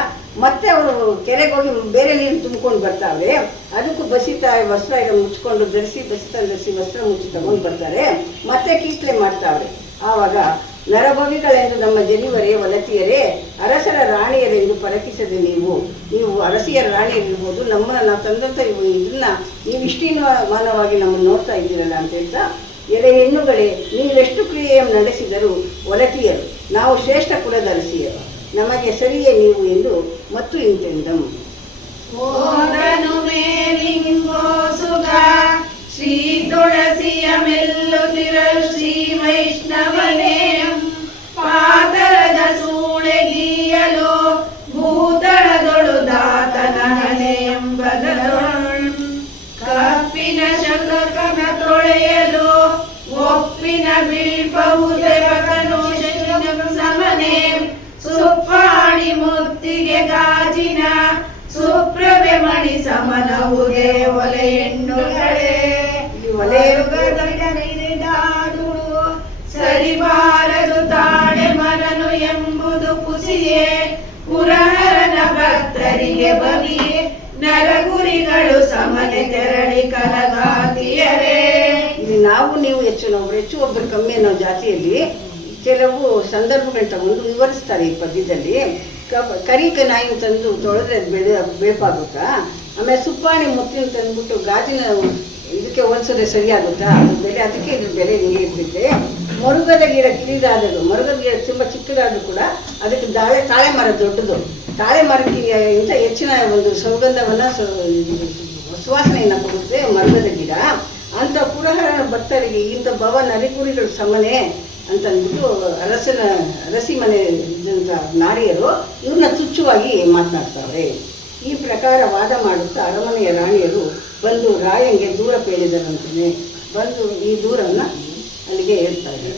ಮತ್ತೆ ಅವರು ಕೆರೆಗೆ ಹೋಗಿ ಬೇರೆ ನೀರು ತುಂಬಿಕೊಂಡು ಬರ್ತಾವೆ. ಅದಕ್ಕೂ ಬಸಿತಾ ವಸ್ತ್ರ ಮುಚ್ಕೊಂಡು ಧರಿಸಿ ಧರಿಸಿ ವಸ್ತ್ರ ಮುಚ್ಚಿ ತಗೊಂಡು ಬರ್ತಾರೆ. ಮತ್ತೆ ಕೀಟ್ಲೆ ಮಾಡ್ತಾವ್ರೆ. ಆವಾಗ ನರಭವಿಗಳೆಂದು ನಮ್ಮ ಜನಿವರೇ ಒಲತಿಯರೇ ಅರಸರ ರಾಣಿಯರೆಂದು ಪರಕಿಸದೆ ನೀವು ಅರಸಿಯರ ರಾಣಿಯರಿರ್ಬೋದು, ನಮ್ಮನ್ನು ನಾವು ತಂದಂಥ ಇದನ್ನ ನೀವು ಇಷ್ಟೀನಮಾನವಾಗಿ ನಮ್ಮನ್ನು ನೋಡ್ತಾ ಇದ್ದೀರಲ್ಲ ಅಂತ ಹೇಳ್ತಾ, ಎರೆ ಹೆಣ್ಣುಗಳೇ ನೀವೆಷ್ಟು ಕ್ರಿಯೆಯನ್ನು ನಡೆಸಿದರೂ ಒಲತಿಯರು, ನಾವು ಶ್ರೇಷ್ಠ ಕುಲದ ಅರಸಿಯರು, ನಮಗೆ ಸರಿಯೇ ನೀವು ಎಂದು ಮತ್ತು ಇಂತೆಂದಂ. ಶ್ರೀ ತುಳಸಿಯ ಮೆಲ್ಲುತ್ತಿರಲು ಶ್ರೀ ವೈಷ್ಣವನೇಯಂ ಪಾತರದ ಸೂಳೆಗೀಯಲು ಭೂತಳದೊಳು ದಾತನ ಹಣೆಯೆಂಬದರೊಳ್ ಕಪ್ಪಿನ ಶಂಕನ ತೊಳೆಯಲು ಒಪ್ಪಿನ ಬೀಳ್ಪಹುದೆವಕನು ಸಮನೆ ಸುಪ್ಪಾಣಿ ಮುತ್ತಿಗೆ ಗಾಜಿನ ಸುಪ್ರಭೆ ಮಣಿ ಸಮನವುಗೆ ಒಲೆ ಹೆಣ್ಣುಗಳೇ ಸರಿಬಾರದು ತಾಳೆ ಮರನು ಎಂಬುದು ಕುಸಿಯೇ ಪುರಹರನ ಭಕ್ತರಿಗೆ ಬಲಿ ನರಗುರಿಗಳು ಸಮನೆ ತೆರಳಿ ಕಲಗಾತಿಯರೇ. ಇಲ್ಲಿ ನಾವು ನೀವು ಹೆಚ್ಚು ಒಬ್ಬರು ಕಮ್ಮಿ ಅನ್ನೋ ಜಾತಿಯಲ್ಲಿ ಕೆಲವು ಸಂದರ್ಭಗಳು ತಗೊಂಡು ವಿವರಿಸ್ತಾರೆ ಈ ಪದ್ಯದಲ್ಲಿ. ಕರಿಕ ನಾಯಿ ತಂದು ತೊಳೆದ್ರೆ ಬೇಪಾಗುತ್ತಾ, ಆಮೇಲೆ ಸುಪ್ಪಾಣಿ ಮುತ್ತಿನ ತಂದ್ಬಿಟ್ಟು ಗಾಜಿನ ಇದಕ್ಕೆ ಹೋಲಿಸಿದ್ರೆ ಸರಿಯಾಗುತ್ತಾ, ಅದು ಬೆಲೆ ಅದಕ್ಕೆ ಇದ್ರ ಬೆಲೆ ಹಿಂಗೆ ಇರ್ತಿದೆ. ಮರುಗದ ಗಿಡ ಕಿರಿದಾದರೂ, ಮರುಗದ ಗಿಡ ತುಂಬ ಚಿಕ್ಕದಾದರೂ ಕೂಡ ಅದಕ್ಕೆ ತಾಳೆ ಮರ ದೊಡ್ಡದು, ತಾಳೆ ಮರಕ್ಕಿಂತ ಹೆಚ್ಚಿನ ಒಂದು ಸುಗಂಧವನ್ನು ಸುವಾಸನೆಯನ್ನು ಕೊಡುತ್ತೆ ಮರುಗದ ಗಿಡ. ಅಂಥ ಪುರಹರನ ಭಕ್ತರಿಗೆ ಇಂಥ ಭವ ನರಿಗುರಿಗಳು ಸಮನೆ ಅಂತಂದ್ಬಿಟ್ಟು ಅರಸಿ ಮನೆ ಇದ್ದಂಥ ನಾರಿಯರು ಇವ್ರನ್ನ ತುಚ್ಛವಾಗಿ ಮಾತನಾಡ್ತಾರೆ. ಈ ಪ್ರಕಾರ ವಾದ ಮಾಡುತ್ತಾ ಅರಮನೆಯ ರಾಣಿಯರು ಬಂದು ರಾಯಂಗೆ ದೂರ ಪೇಳಿದರಂತಾನೆ ಬಂದು ಈ ದೂರನ್ನು ಅಲ್ಲಿಗೆ ಹೇಳ್ತಾರೆ.